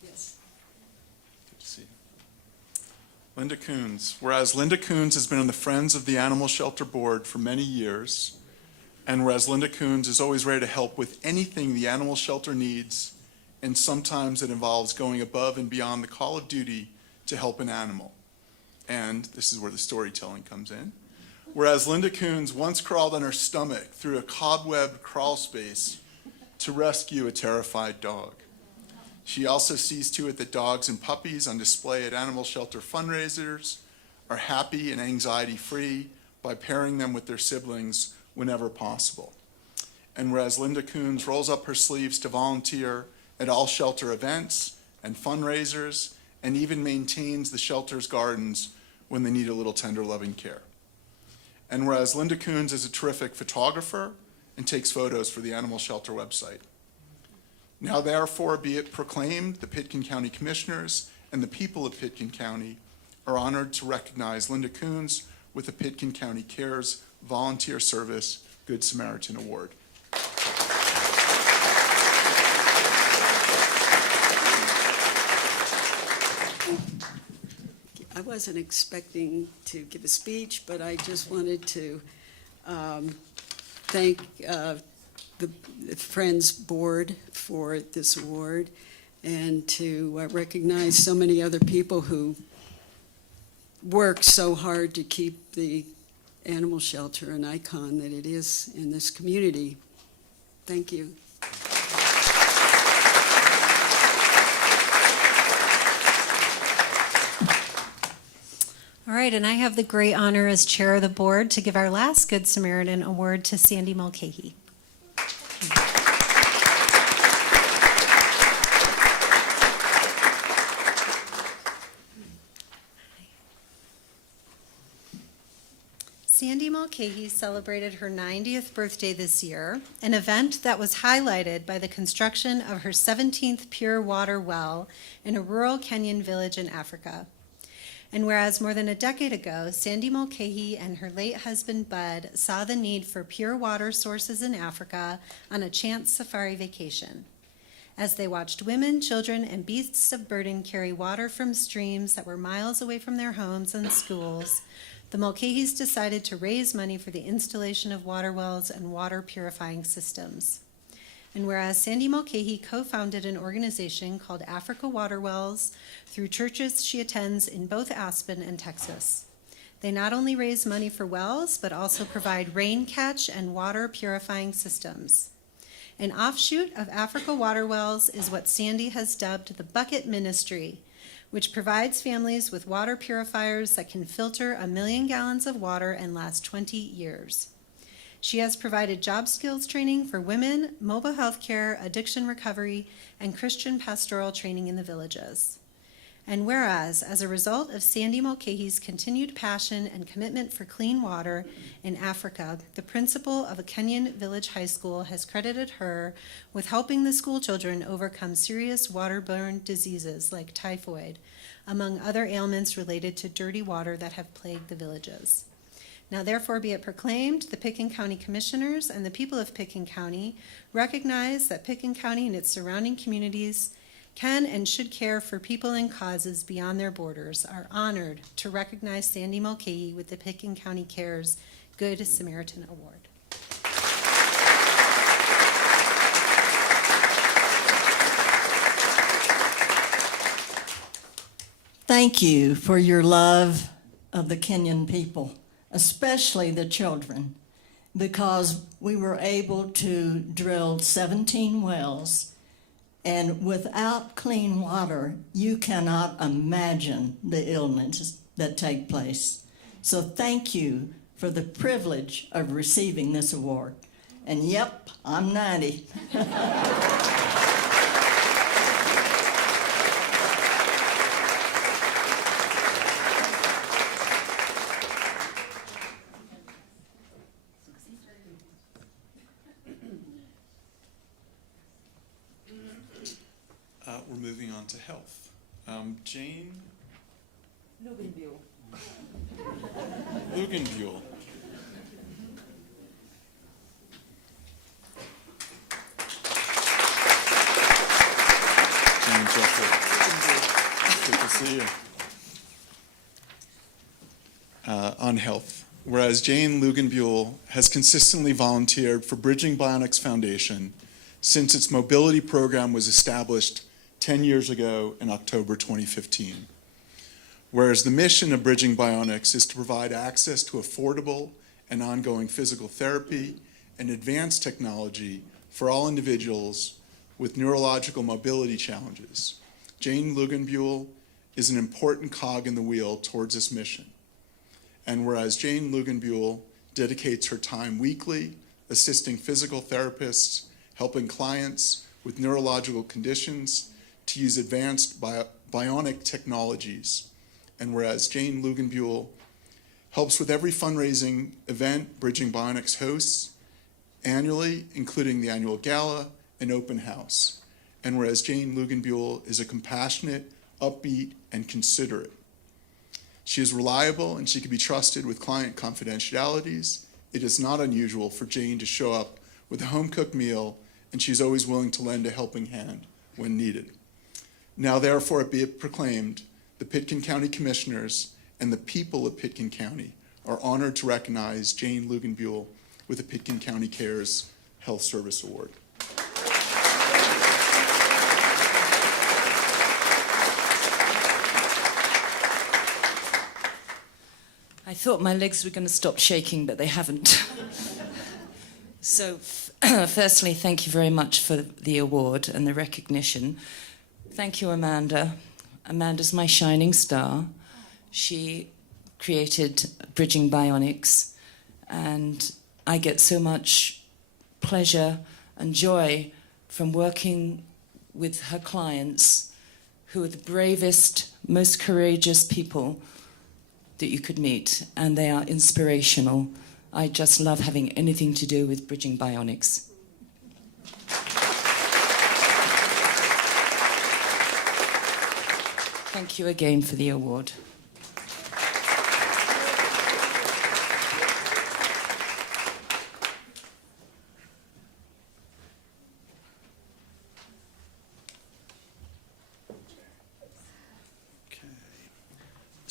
Yes. Good to see you. Linda Coons. Whereas Linda Coons has been on the Friends of the Animal Shelter Board for many years, and whereas Linda Coons is always ready to help with anything the animal shelter needs, and sometimes it involves going above and beyond the call of duty to help an animal. And this is where the storytelling comes in. Whereas Linda Coons once crawled on her stomach through a cobwebbed crawl space to rescue a terrified dog. She also sees to it that dogs and puppies on display at animal shelter fundraisers are happy and anxiety-free by pairing them with their siblings whenever possible. And whereas Linda Coons rolls up her sleeves to volunteer at all shelter events and fundraisers, and even maintains the shelter's gardens when they need a little tender loving care. And whereas Linda Coons is a terrific photographer and takes photos for the animal shelter website. Now therefore be it proclaimed, the Pitkin County Commissioners and the people of Pitkin County are honored to recognize Linda Coons with the Pitkin County Cares Volunteer Service Good Samaritan Award. I wasn't expecting to give a speech, but I just wanted to thank the Friends Board for this award, and to recognize so many other people who work so hard to keep the animal shelter an icon that it is in this community. Thank you. All right, and I have the great honor as chair of the board to give our last Good Samaritan Award to Sandy Mulcahy. Sandy Mulcahy celebrated her 90th birthday this year, an event that was highlighted by the construction of her 17th pure water well in a rural Kenyan village in Africa. And whereas more than a decade ago, Sandy Mulcahy and her late husband Bud saw the need for pure water sources in Africa on a chance safari vacation. As they watched women, children, and beasts of burden carry water from streams that were miles away from their homes and schools, the Mulcahys decided to raise money for the installation of water wells and water purifying systems. And whereas Sandy Mulcahy co-founded an organization called Africa Water Wells through churches she attends in both Aspen and Texas. They not only raise money for wells, but also provide rain catch and water purifying systems. An offshoot of Africa Water Wells is what Sandy has dubbed the Bucket Ministry, which provides families with water purifiers that can filter 1 million gallons of water and last 20 years. She has provided job skills training for women, mobile health care, addiction recovery, and Christian pastoral training in the villages. And whereas, as a result of Sandy Mulcahy's continued passion and commitment for clean water in Africa, the principal of a Kenyan village high school has credited her with helping the school children overcome serious waterborne diseases like typhoid, among other ailments related to dirty water that have plagued the villages. Now therefore be it proclaimed, the Pitkin County Commissioners and the people of Pitkin County recognize that Pitkin County and its surrounding communities can and should care for people and causes beyond their borders, are honored to recognize Sandy Mulcahy with the Pitkin County Cares Good Samaritan Award. Thank you for your love of the Kenyan people, especially the children, because we were able to drill 17 wells. And without clean water, you cannot imagine the illnesses that take place. So thank you for the privilege of receiving this award. And yep, I'm 90. We're moving on to health. Jane Lugenbuehl. Jane Jeffrey. Good to see you. On health. Whereas Jane Lugenbuehl has consistently volunteered for Bridging Bionics Foundation since its mobility program was established 10 years ago in October 2015. Whereas the mission of Bridging Bionics is to provide access to affordable and ongoing physical therapy and advanced technology for all individuals with neurological mobility challenges. Jane Lugenbuehl is an important cog in the wheel towards this mission. And whereas Jane Lugenbuehl dedicates her time weekly assisting physical therapists, helping clients with neurological conditions to use advanced bionic technologies. And whereas Jane Lugenbuehl helps with every fundraising event Bridging Bionics hosts annually, including the annual gala and open house. And whereas Jane Lugenbuehl is a compassionate, upbeat, and considerate. She is reliable and she can be trusted with client confidentialities. It is not unusual for Jane to show up with a home-cooked meal, and she's always willing to lend a helping hand when needed. Now therefore be it proclaimed, the Pitkin County Commissioners and the people of Pitkin County are honored to recognize Jane Lugenbuehl with the Pitkin County Cares Health Service Award. I thought my legs were going to stop shaking, but they haven't. So, firstly, thank you very much for the award and the recognition. Thank you, Amanda. Amanda's my shining star. She created Bridging Bionics, and I get so much pleasure and joy from working with her clients, who are the bravest, most courageous people that you could meet, and they are inspirational. I just love having anything to do with Bridging Bionics. Thank you again for the award.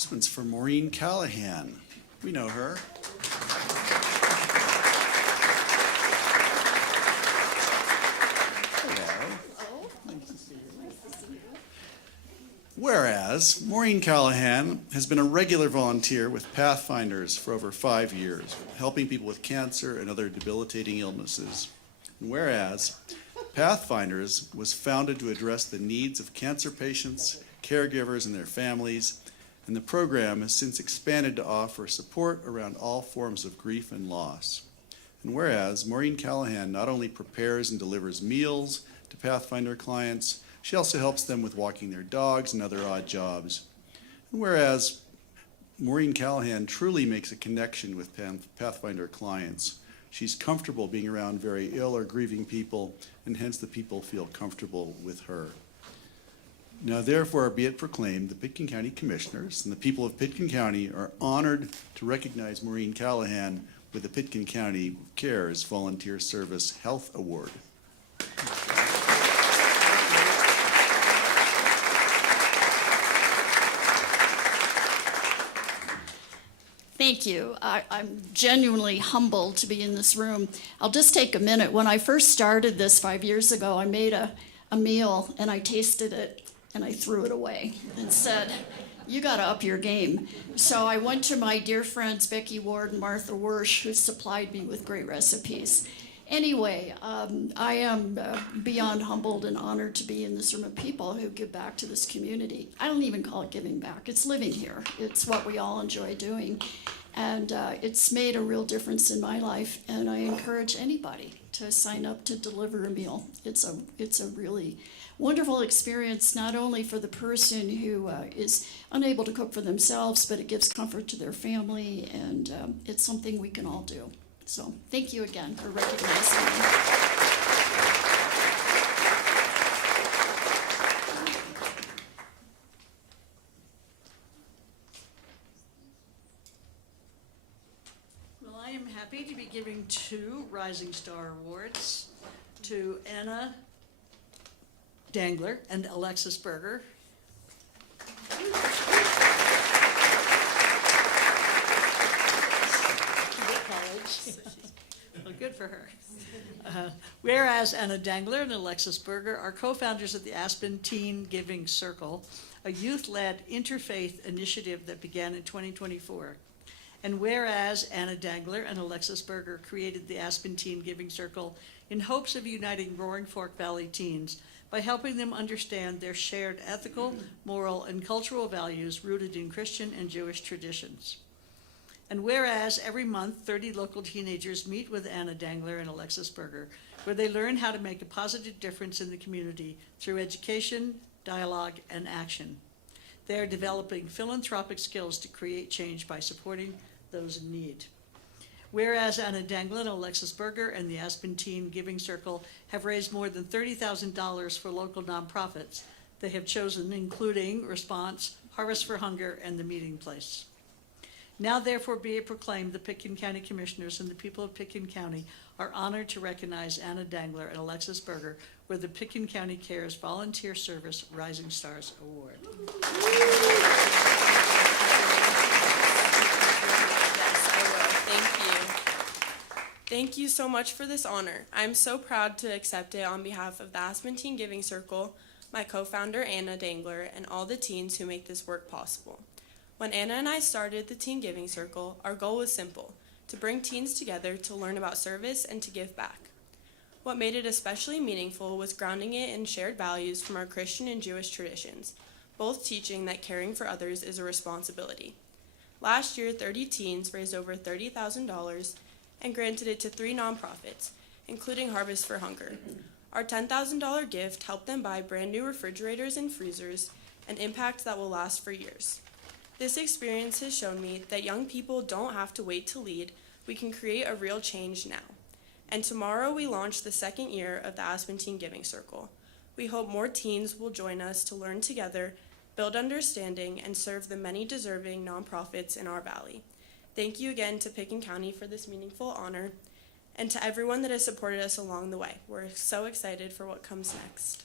This one's for Maureen Callahan. We know her. Whereas Maureen Callahan has been a regular volunteer with Pathfinders for over 5 years, helping people with cancer and other debilitating illnesses. And whereas Pathfinders was founded to address the needs of cancer patients, caregivers, and their families, and the program has since expanded to offer support around all forms of grief and loss. And whereas Maureen Callahan not only prepares and delivers meals to Pathfinder clients, she also helps them with walking their dogs and other odd jobs. And whereas Maureen Callahan truly makes a connection with Pathfinder clients, she's comfortable being around very ill or grieving people, and hence the people feel comfortable with her. Now therefore be it proclaimed, the Pitkin County Commissioners and the people of Pitkin County are honored to recognize Maureen Callahan with the Pitkin County Cares Volunteer Service Health Award. Thank you. I'm genuinely humbled to be in this room. I'll just take a minute. When I first started this 5 years ago, I made a meal and I tasted it and I threw it away and said, you got to up your game. So I went to my dear friends Becky Ward and Martha Wersch, who supplied me with great recipes. Anyway, I am beyond humbled and honored to be in this room of people who give back to this community. I don't even call it giving back. It's living here. It's what we all enjoy doing. And it's made a real difference in my life, and I encourage anybody to sign up to deliver a meal. It's a really wonderful experience, not only for the person who is unable to cook for themselves, but it gives comfort to their family, and it's something we can all do. So thank you again for recognizing me. Well, I am happy to be giving 2 Rising Star Awards to Anna Dangler and Alexis Berger. Well, good for her. Whereas Anna Dangler and Alexis Berger are co-founders of the Aspen Teen Giving Circle, a youth-led interfaith initiative that began in 2024. And whereas Anna Dangler and Alexis Berger created the Aspen Teen Giving Circle in hopes of uniting Roaring Fork Valley teens by helping them understand their shared ethical, moral, and cultural values rooted in Christian and Jewish traditions. And whereas every month 30 local teenagers meet with Anna Dangler and Alexis Berger, where they learn how to make a positive difference in the community through education, dialogue, and action. They are developing philanthropic skills to create change by supporting those in need. Whereas Anna Dangler and Alexis Berger and the Aspen Teen Giving Circle have raised more than $30,000 for local nonprofits they have chosen, including Response, Harvest for Hunger, and The Meeting Place. Now therefore be it proclaimed, the Pitkin County Commissioners and the people of Pitkin County are honored to recognize Anna Dangler and Alexis Berger with the Pitkin County Cares Volunteer Service Rising Stars Award. Yes, I will. Thank you. Thank you so much for this honor. I'm so proud to accept it on behalf of the Aspen Teen Giving Circle, my co-founder Anna Dangler, and all the teens who make this work possible. When Anna and I started the Teen Giving Circle, our goal was simple: to bring teens together to learn about service and to give back. What made it especially meaningful was grounding it in shared values from our Christian and Jewish traditions, both teaching that caring for others is a responsibility. Last year, 30 teens raised over $30,000 and granted it to 3 nonprofits, including Harvest for Hunger. Our $10,000 gift helped them buy brand new refrigerators and freezers, an impact that will last for years. This experience has shown me that young people don't have to wait to lead. We can create a real change now. And tomorrow we launch the 2nd year of the Aspen Teen Giving Circle. We hope more teens will join us to learn together, build understanding, and serve the many deserving nonprofits in our valley. Thank you again to Pitkin County for this meaningful honor, and to everyone that has supported us along the way. We're so excited for what comes next.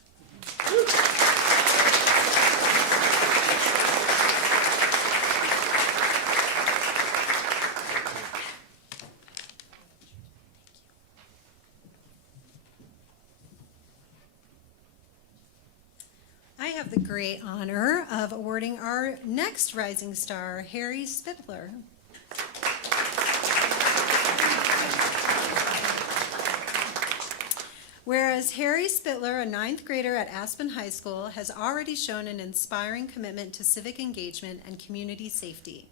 have the great honor of awarding our next Rising Star, Harry Spittler. Whereas Harry Spittler, a ninth grader at Aspen High School, has already shown an inspiring commitment to civic engagement and community safety.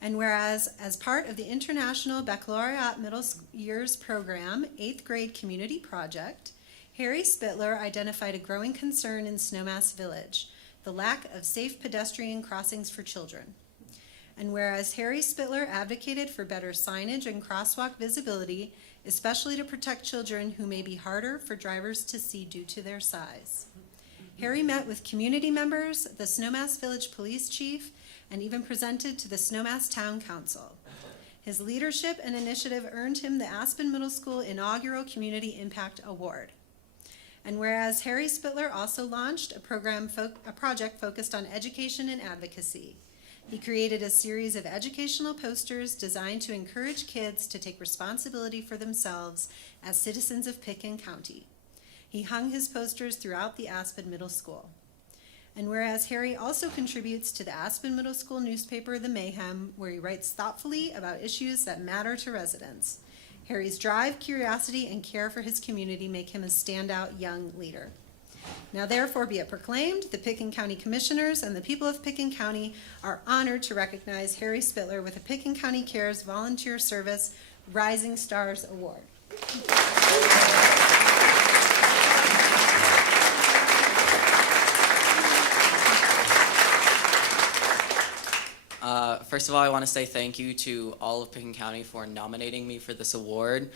And whereas, as part of the International Baccalaureate Middle Years Program 8th Grade Community Project, Harry Spittler identified a growing concern in Snowmass Village, the lack of safe pedestrian crossings for children. And whereas Harry Spittler advocated for better signage and crosswalk visibility, especially to protect children who may be harder for drivers to see due to their size. Harry met with community members, the Snowmass Village Police Chief, and even presented to the Snowmass Town Council. His leadership and initiative earned him the Aspen Middle School Inaugural Community Impact Award. And whereas Harry Spittler also launched a project focused on education and advocacy. He created a series of educational posters designed to encourage kids to take responsibility for themselves as citizens of Pitkin County. He hung his posters throughout the Aspen Middle School. And whereas Harry also contributes to the Aspen Middle School newspaper, The Mayhem, where he writes thoughtfully about issues that matter to residents. Harry's drive, curiosity, and care for his community make him a standout young leader. Now therefore be it proclaimed, the Pitkin County Commissioners and the people of Pitkin County are honored to recognize Harry Spittler with a Pitkin County Cares Volunteer Service Rising Stars Award. First of all, I want to say thank you to all of Pitkin County for nominating me for this award.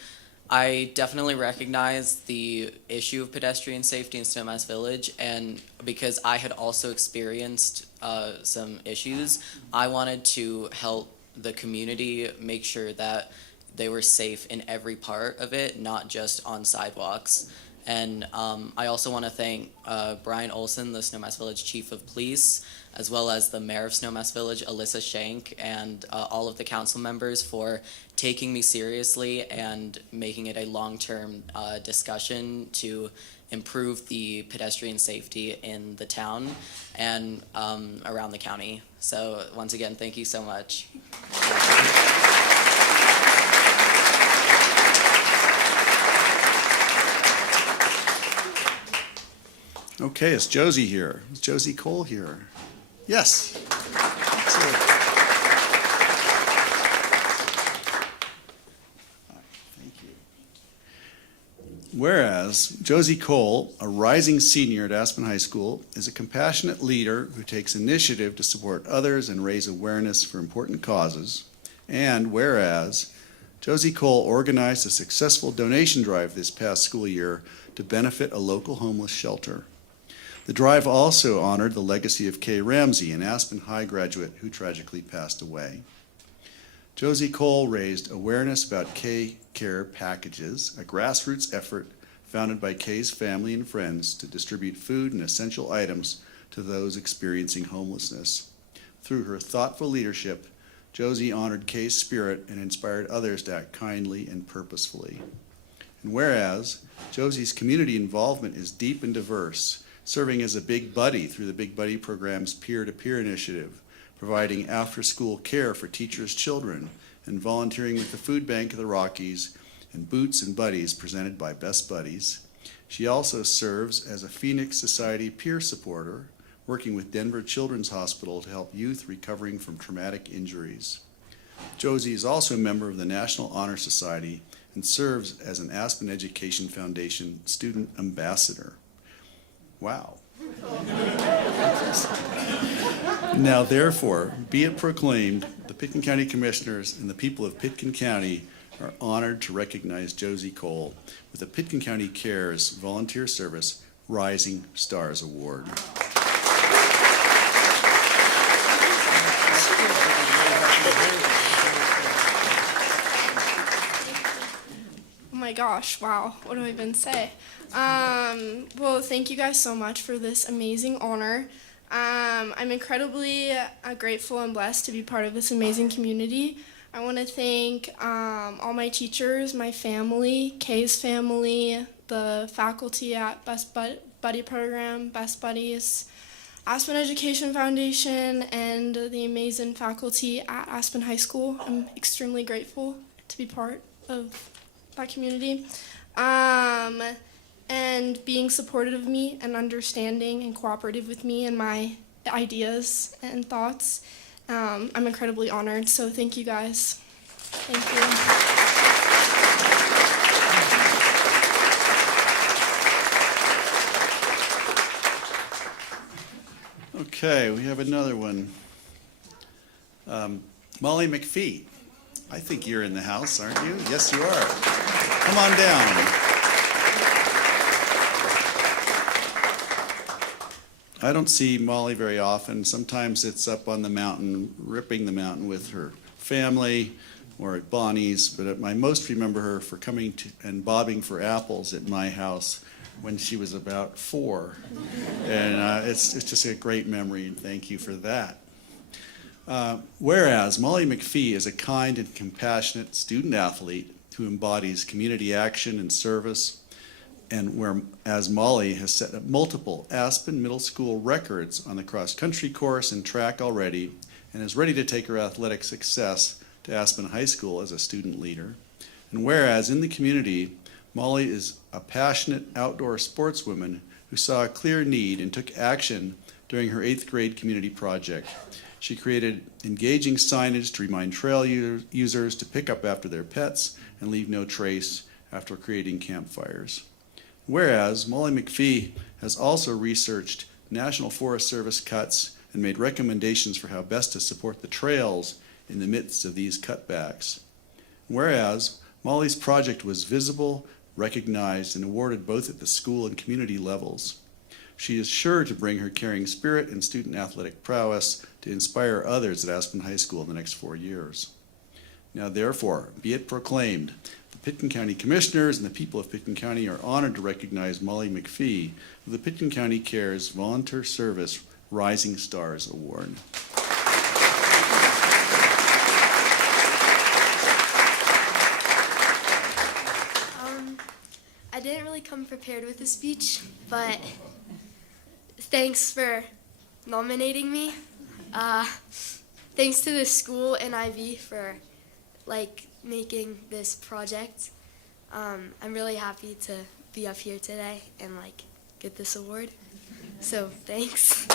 I definitely recognize the issue of pedestrian safety in Snowmass Village, and because I had also experienced some issues, I wanted to help the community make sure that they were safe in every part of it, not just on sidewalks. And I also want to thank Brian Olson, the Snowmass Village Chief of Police, as well as the Mayor of Snowmass Village, Alyssa Shank, and all of the council members for taking me seriously and making it a long-term discussion to improve the pedestrian safety in the town and around the county. So once again, thank you so much. Okay, is Josie here? Is Josie Cole here? Yes. Excellent. Thank you. Whereas Josie Cole, a rising senior at Aspen High School, is a compassionate leader who takes initiative to support others and raise awareness for important causes. And whereas Josie Cole organized a successful donation drive this past school year to benefit a local homeless shelter. The drive also honored the legacy of Kay Ramsey, an Aspen High graduate who tragically passed away. Josie Cole raised awareness about Kay Care Packages, a grassroots effort founded by Kay's family and friends to distribute food and essential items to those experiencing homelessness. Through her thoughtful leadership, Josie honored Kay's spirit and inspired others to act kindly and purposefully. And whereas Josie's community involvement is deep and diverse, serving as a Big Buddy through the Big Buddy program's peer-to-peer initiative, providing after-school care for teachers' children, and volunteering with the Food Bank of the Rockies and Boots and Buddies presented by Best Buddies. She also serves as a Phoenix Society peer supporter, working with Denver Children's Hospital to help youth recovering from traumatic injuries. Josie is also a member of the National Honor Society and serves as an Aspen Education Foundation student ambassador. Wow. Now therefore, be it proclaimed, the Pitkin County Commissioners and the people of Pitkin County are honored to recognize Josie Cole with the Pitkin County Cares Volunteer Service Rising Stars Award. Oh my gosh, wow, what do I even say? Well, thank you guys so much for this amazing honor. I'm incredibly grateful and blessed to be part of this amazing community. I want to thank all my teachers, my family, Kay's family, the faculty at Best buddy program, Best Buddies, Aspen Education Foundation, and the amazing faculty at Aspen High School. I'm extremely grateful to be part of that community. And being supportive of me and understanding and cooperative with me and my ideas and thoughts. I'm incredibly honored, so thank you guys. Thank you. Okay, we have another one. Molly McPhee. I think you're in the house, aren't you? Yes, you are. Come on down. I don't see Molly very often. Sometimes it's up on the mountain, ripping the mountain with her family, or at Bonnie's, but I most remember her for coming to and bobbing for apples at my house when she was about 4. And it's just a great memory, and thank you for that. Whereas Molly McPhee is a kind and compassionate student athlete who embodies community action and service, and whereas Molly has set up multiple Aspen Middle School records on the cross-country course and track already, and is ready to take her athletic success to Aspen High School as a student leader. And whereas in the community, Molly is a passionate outdoor sportswoman who saw a clear need and took action during her 8th grade community project. She created engaging signage to remind trail users to pick up after their pets and leave no trace after creating campfires. Whereas Molly McPhee has also researched National Forest Service cuts and made recommendations for how best to support the trails in the midst of these cutbacks. Whereas Molly's project was visible, recognized, and awarded both at the school and community levels. She is sure to bring her caring spirit and student athletic prowess to inspire others at Aspen High School in the next 4 years. Now therefore, be it proclaimed, the Pitkin County Commissioners and the people of Pitkin County are honored to recognize Molly McPhee with the Pitkin County Cares Volunteer Service Rising Stars Award. I didn't really come prepared with a speech, but thanks for nominating me. Thanks to the school and Ivy for making this project. I'm really happy to be up here today and get this award. So thanks.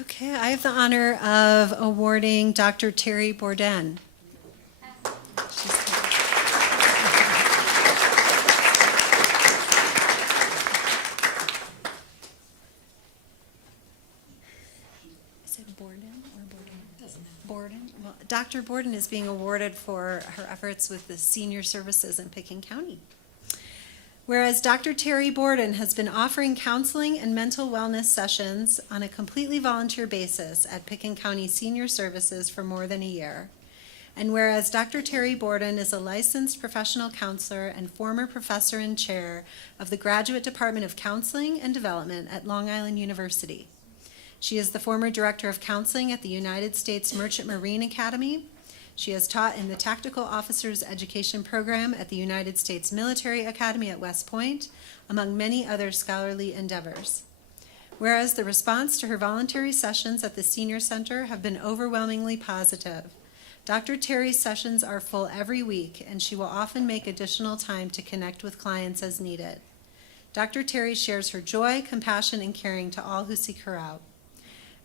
Okay, I have the honor of awarding Dr. Terry Borden. Is it Borden or Borden? Borden? Well, Dr. Borden is being awarded for her efforts with the senior services in Pitkin County. Whereas Dr. Terry Borden has been offering counseling and mental wellness sessions on a completely volunteer basis at Pitkin County Senior Services for more than a year. And whereas Dr. Terry Borden is a licensed professional counselor and former professor and chair of the Graduate Department of Counseling and Development at Long Island University. She is the former director of counseling at the United States Merchant Marine Academy. She has taught in the Tactical Officers Education Program at the United States Military Academy at West Point, among many other scholarly endeavors. Whereas the response to her voluntary sessions at the Senior Center have been overwhelmingly positive. Dr. Terry's sessions are full every week, and she will often make additional time to connect with clients as needed. Dr. Terry shares her joy, compassion, and caring to all who seek her out.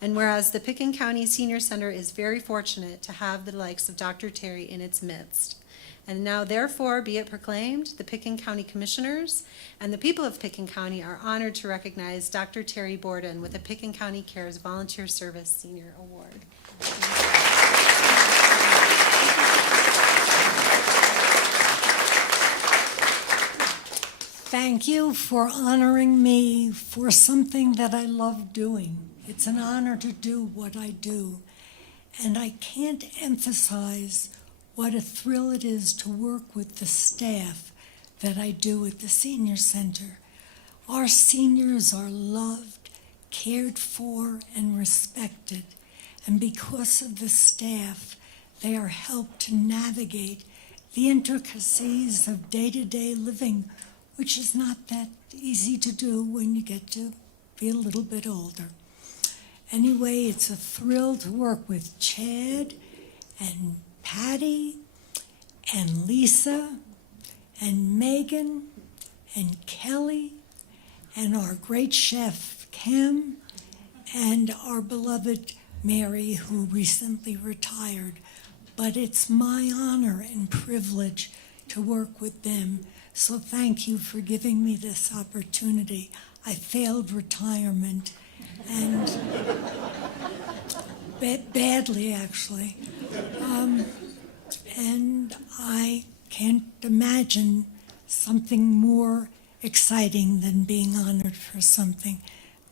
And whereas the Pitkin County Senior Center is very fortunate to have the likes of Dr. Terry in its midst. And now, therefore, be it proclaimed, the Pitkin County Commissioners and the people of Pitkin County are honored to recognize Dr. Terry Borden with the Pitkin County Cares Volunteer Service Senior Award. Thank you for honoring me for something that I love doing. It's an honor to do what I do. And I can't emphasize what a thrill it is to work with the staff that I do at the Senior Center. Our seniors are loved, cared for, and respected. and because of the staff, they are helped to navigate the intricacies of day-to-day living, which is not that easy to do when you get to be a little bit older. Anyway, it's a thrill to work with Chad and Patty and Lisa and Megan and Kelly and our great chef Kim and our beloved Mary, who recently retired. But it's my honor and privilege to work with them. So thank you for giving me this opportunity. I failed retirement, and badly, actually. And I can't imagine something more exciting than being honored for something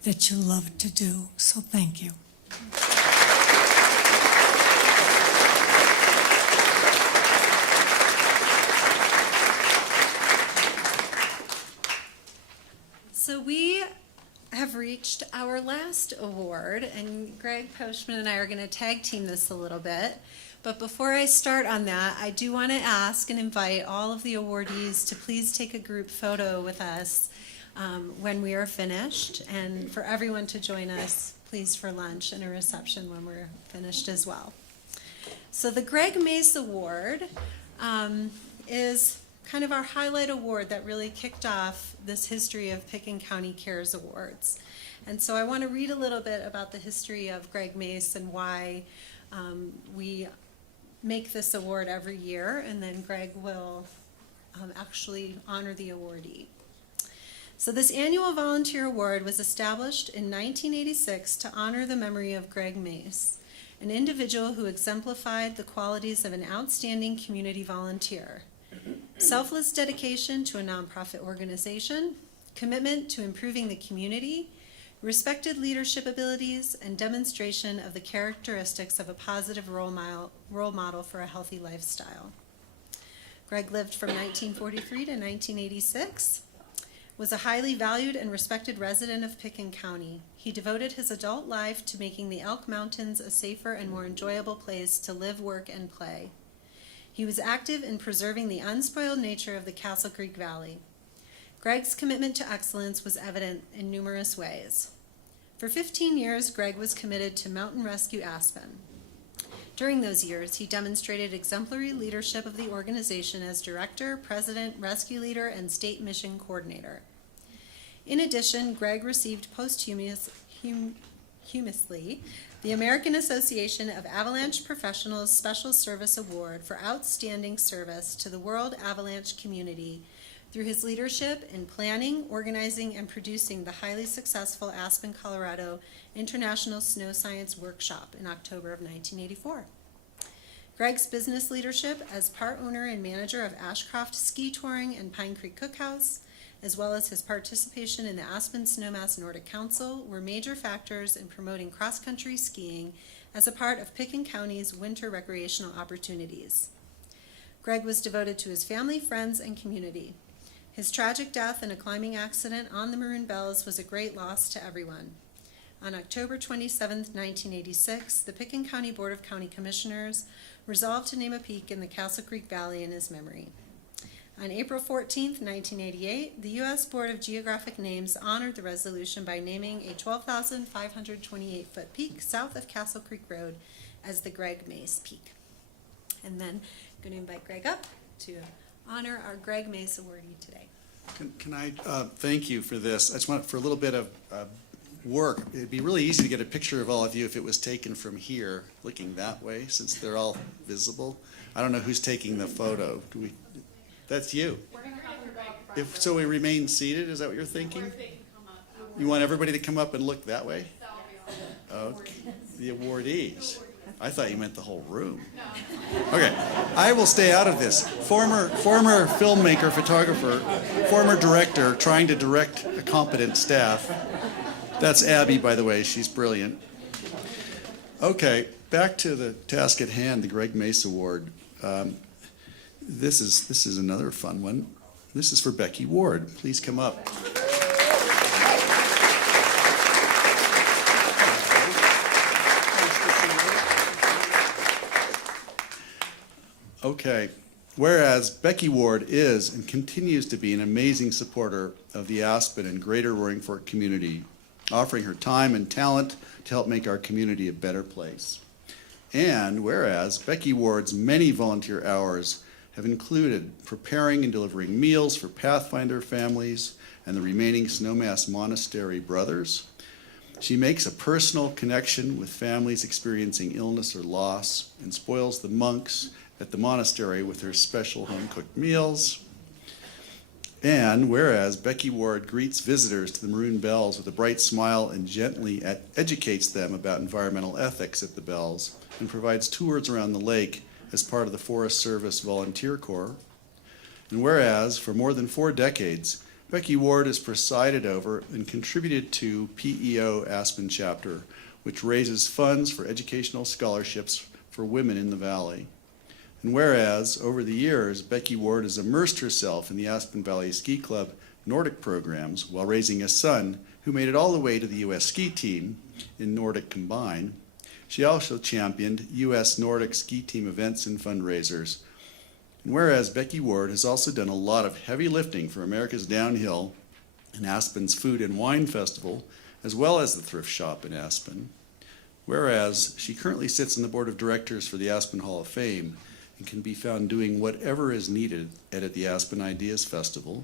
that you love to do. So thank you. So we have reached our last award, and Greg Postman and I are going to tag team this a little bit. But before I start on that, I do want to ask and invite all of the awardees to please take a group photo with us when we are finished, and for everyone to join us, please, for lunch and a reception when we're finished as well. So the Greg Mace Award is kind of our highlight award that really kicked off this history of Pitkin County Cares Awards. And so I want to read a little bit about the history of Greg Mace and why we make this award every year, and then Greg will actually honor the awardee. So this annual volunteer award was established in 1986 to honor the memory of Greg Mace, an individual who exemplified the qualities of an outstanding community volunteer: selfless dedication to a nonprofit organization, commitment to improving the community, respected leadership abilities, and demonstration of the characteristics of a positive role model for a healthy lifestyle. Greg lived from 1943 to 1986, was a highly valued and respected resident of Pitkin County. He devoted his adult life to making the Elk Mountains a safer and more enjoyable place to live, work, and play. He was active in preserving the unspoiled nature of the Castle Creek Valley. Greg's commitment to excellence was evident in numerous ways. For 15 years, Greg was committed to Mountain Rescue Aspen. During those years, he demonstrated exemplary leadership of the organization as director, president, rescue leader, and state mission coordinator. In addition, Greg received posthumously the American Association of Avalanche Professionals Special Service Award for outstanding service to the World Avalanche community through his leadership in planning, organizing, and producing the highly successful Aspen, Colorado International Snow Science Workshop in October of 1984. Greg's business leadership as part owner and manager of Ashcroft Ski Touring and Pine Creek Cookhouse, as well as his participation in the Aspen Snowmass Nordic Council, were major factors in promoting cross-country skiing as a part of Pitkin County's winter recreational opportunities. Greg was devoted to his family, friends, and community. His tragic death in a climbing accident on the Maroon Bells was a great loss to everyone. On October 27, 1986, the Pitkin County Board of County Commissioners resolved to name a peak in the Castle Creek Valley in his memory. On April 14, 1988, the U.S. Board of Geographic Names honored the resolution by naming a 12,528-foot peak south of Castle Creek Road as the Greg Mace Peak. And then I'm going to invite Greg up to honor our Greg Mace awardee today. Can I thank you for this? I just want for a little bit of work. It'd be really easy to get a picture of all of you if it was taken from here, looking that way, since they're all visible. I don't know who's taking the photo. Do we? That's you. If so, we remain seated. Is that what you're thinking? You want everybody to come up and look that way? Okay. The awardees. I thought you meant the whole room. Okay, I will stay out of this. Former filmmaker, photographer, former director, trying to direct a competent staff. That's Abby, by the way. She's brilliant. Okay, back to the task at hand, the Greg Mace Award. This is another fun one. This is for Becky Ward. Please come up. Nice to see you. Okay. Whereas Becky Ward is and continues to be an amazing supporter of the Aspen and Greater Roaring Fork community, offering her time and talent to help make our community a better place. And whereas Becky Ward's many volunteer hours have included preparing and delivering meals for Pathfinder families and the remaining Snowmass Monastery brothers, she makes a personal connection with families experiencing illness or loss and spoils the monks at the monastery with her special home-cooked meals. And whereas Becky Ward greets visitors to the Maroon Bells with a bright smile and gently educates them about environmental ethics at the Bells and provides tours around the lake as part of the Forest Service Volunteer Corps. And whereas for more than 4 decades, Becky Ward has presided over and contributed to PEO Aspen Chapter, which raises funds for educational scholarships for women in the Valley. And whereas, over the years, Becky Ward has immersed herself in the Aspen Valley Ski Club Nordic programs while raising a son who made it all the way to the U.S. ski team in Nordic Combine. She also championed U.S. Nordic ski team events and fundraisers. And whereas Becky Ward has also done a lot of heavy lifting for America's Downhill and Aspen's Food and Wine Festival, as well as the Thrift Shop in Aspen. Whereas she currently sits on the board of directors for the Aspen Hall of Fame and can be found doing whatever is needed at the Aspen Ideas Festival.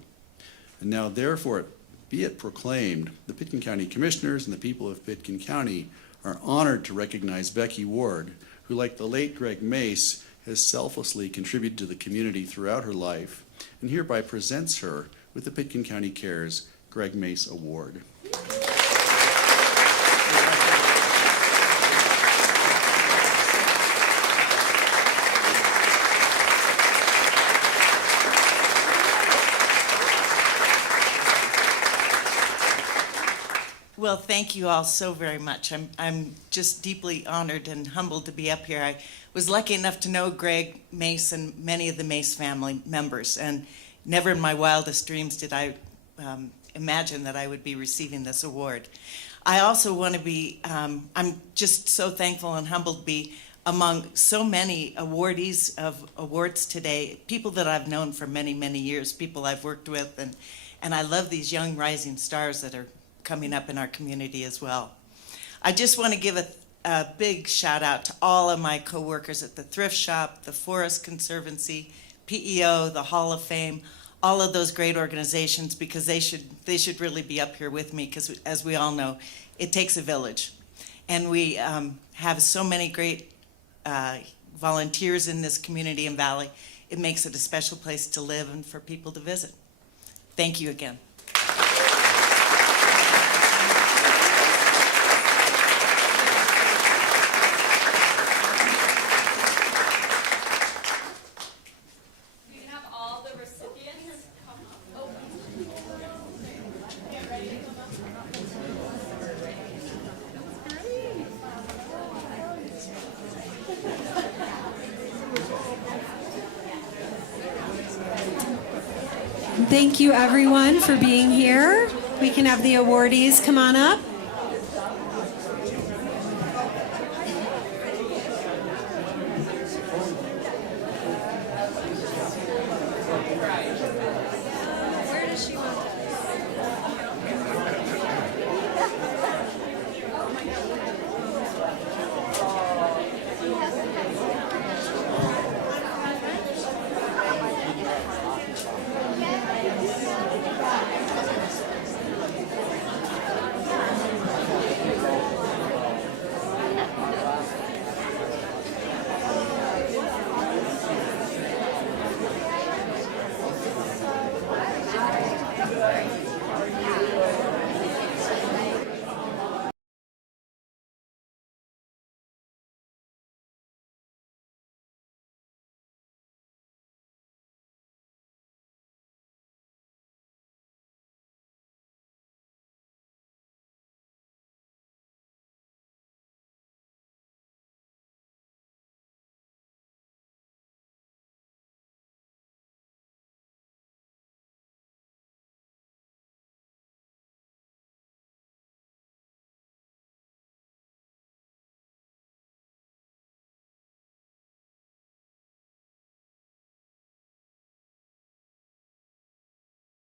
And now therefore be it proclaimed, the Pitkin County Commissioners and the people of Pitkin County are honored to recognize Becky Ward, who, like the late Greg Mace, has selflessly contributed to the community throughout her life, and hereby presents her with the Pitkin County Cares Greg Mace Award. Well, thank you all so very much. I'm just deeply honored and humbled to be up here. I was lucky enough to know Greg Mace and many of the Mace family members, and never in my wildest dreams did I imagine that I would be receiving this award. I also want to be, I'm just so thankful and humbled to be among so many awardees of awards today, people that I've known for many, many years, people I've worked with, and I love these young rising stars that are coming up in our community as well. I just want to give a big shout out to all of my coworkers at the Thrift Shop, the Forest Conservancy, PEO, the Hall of Fame, all of those great organizations, because they should really be up here with me, because as we all know, it takes a village. And we have so many great volunteers in this community and valley. It makes it a special place to live and for people to visit. Thank you again. Thank you, everyone, for being here. We can have the awardees come on up.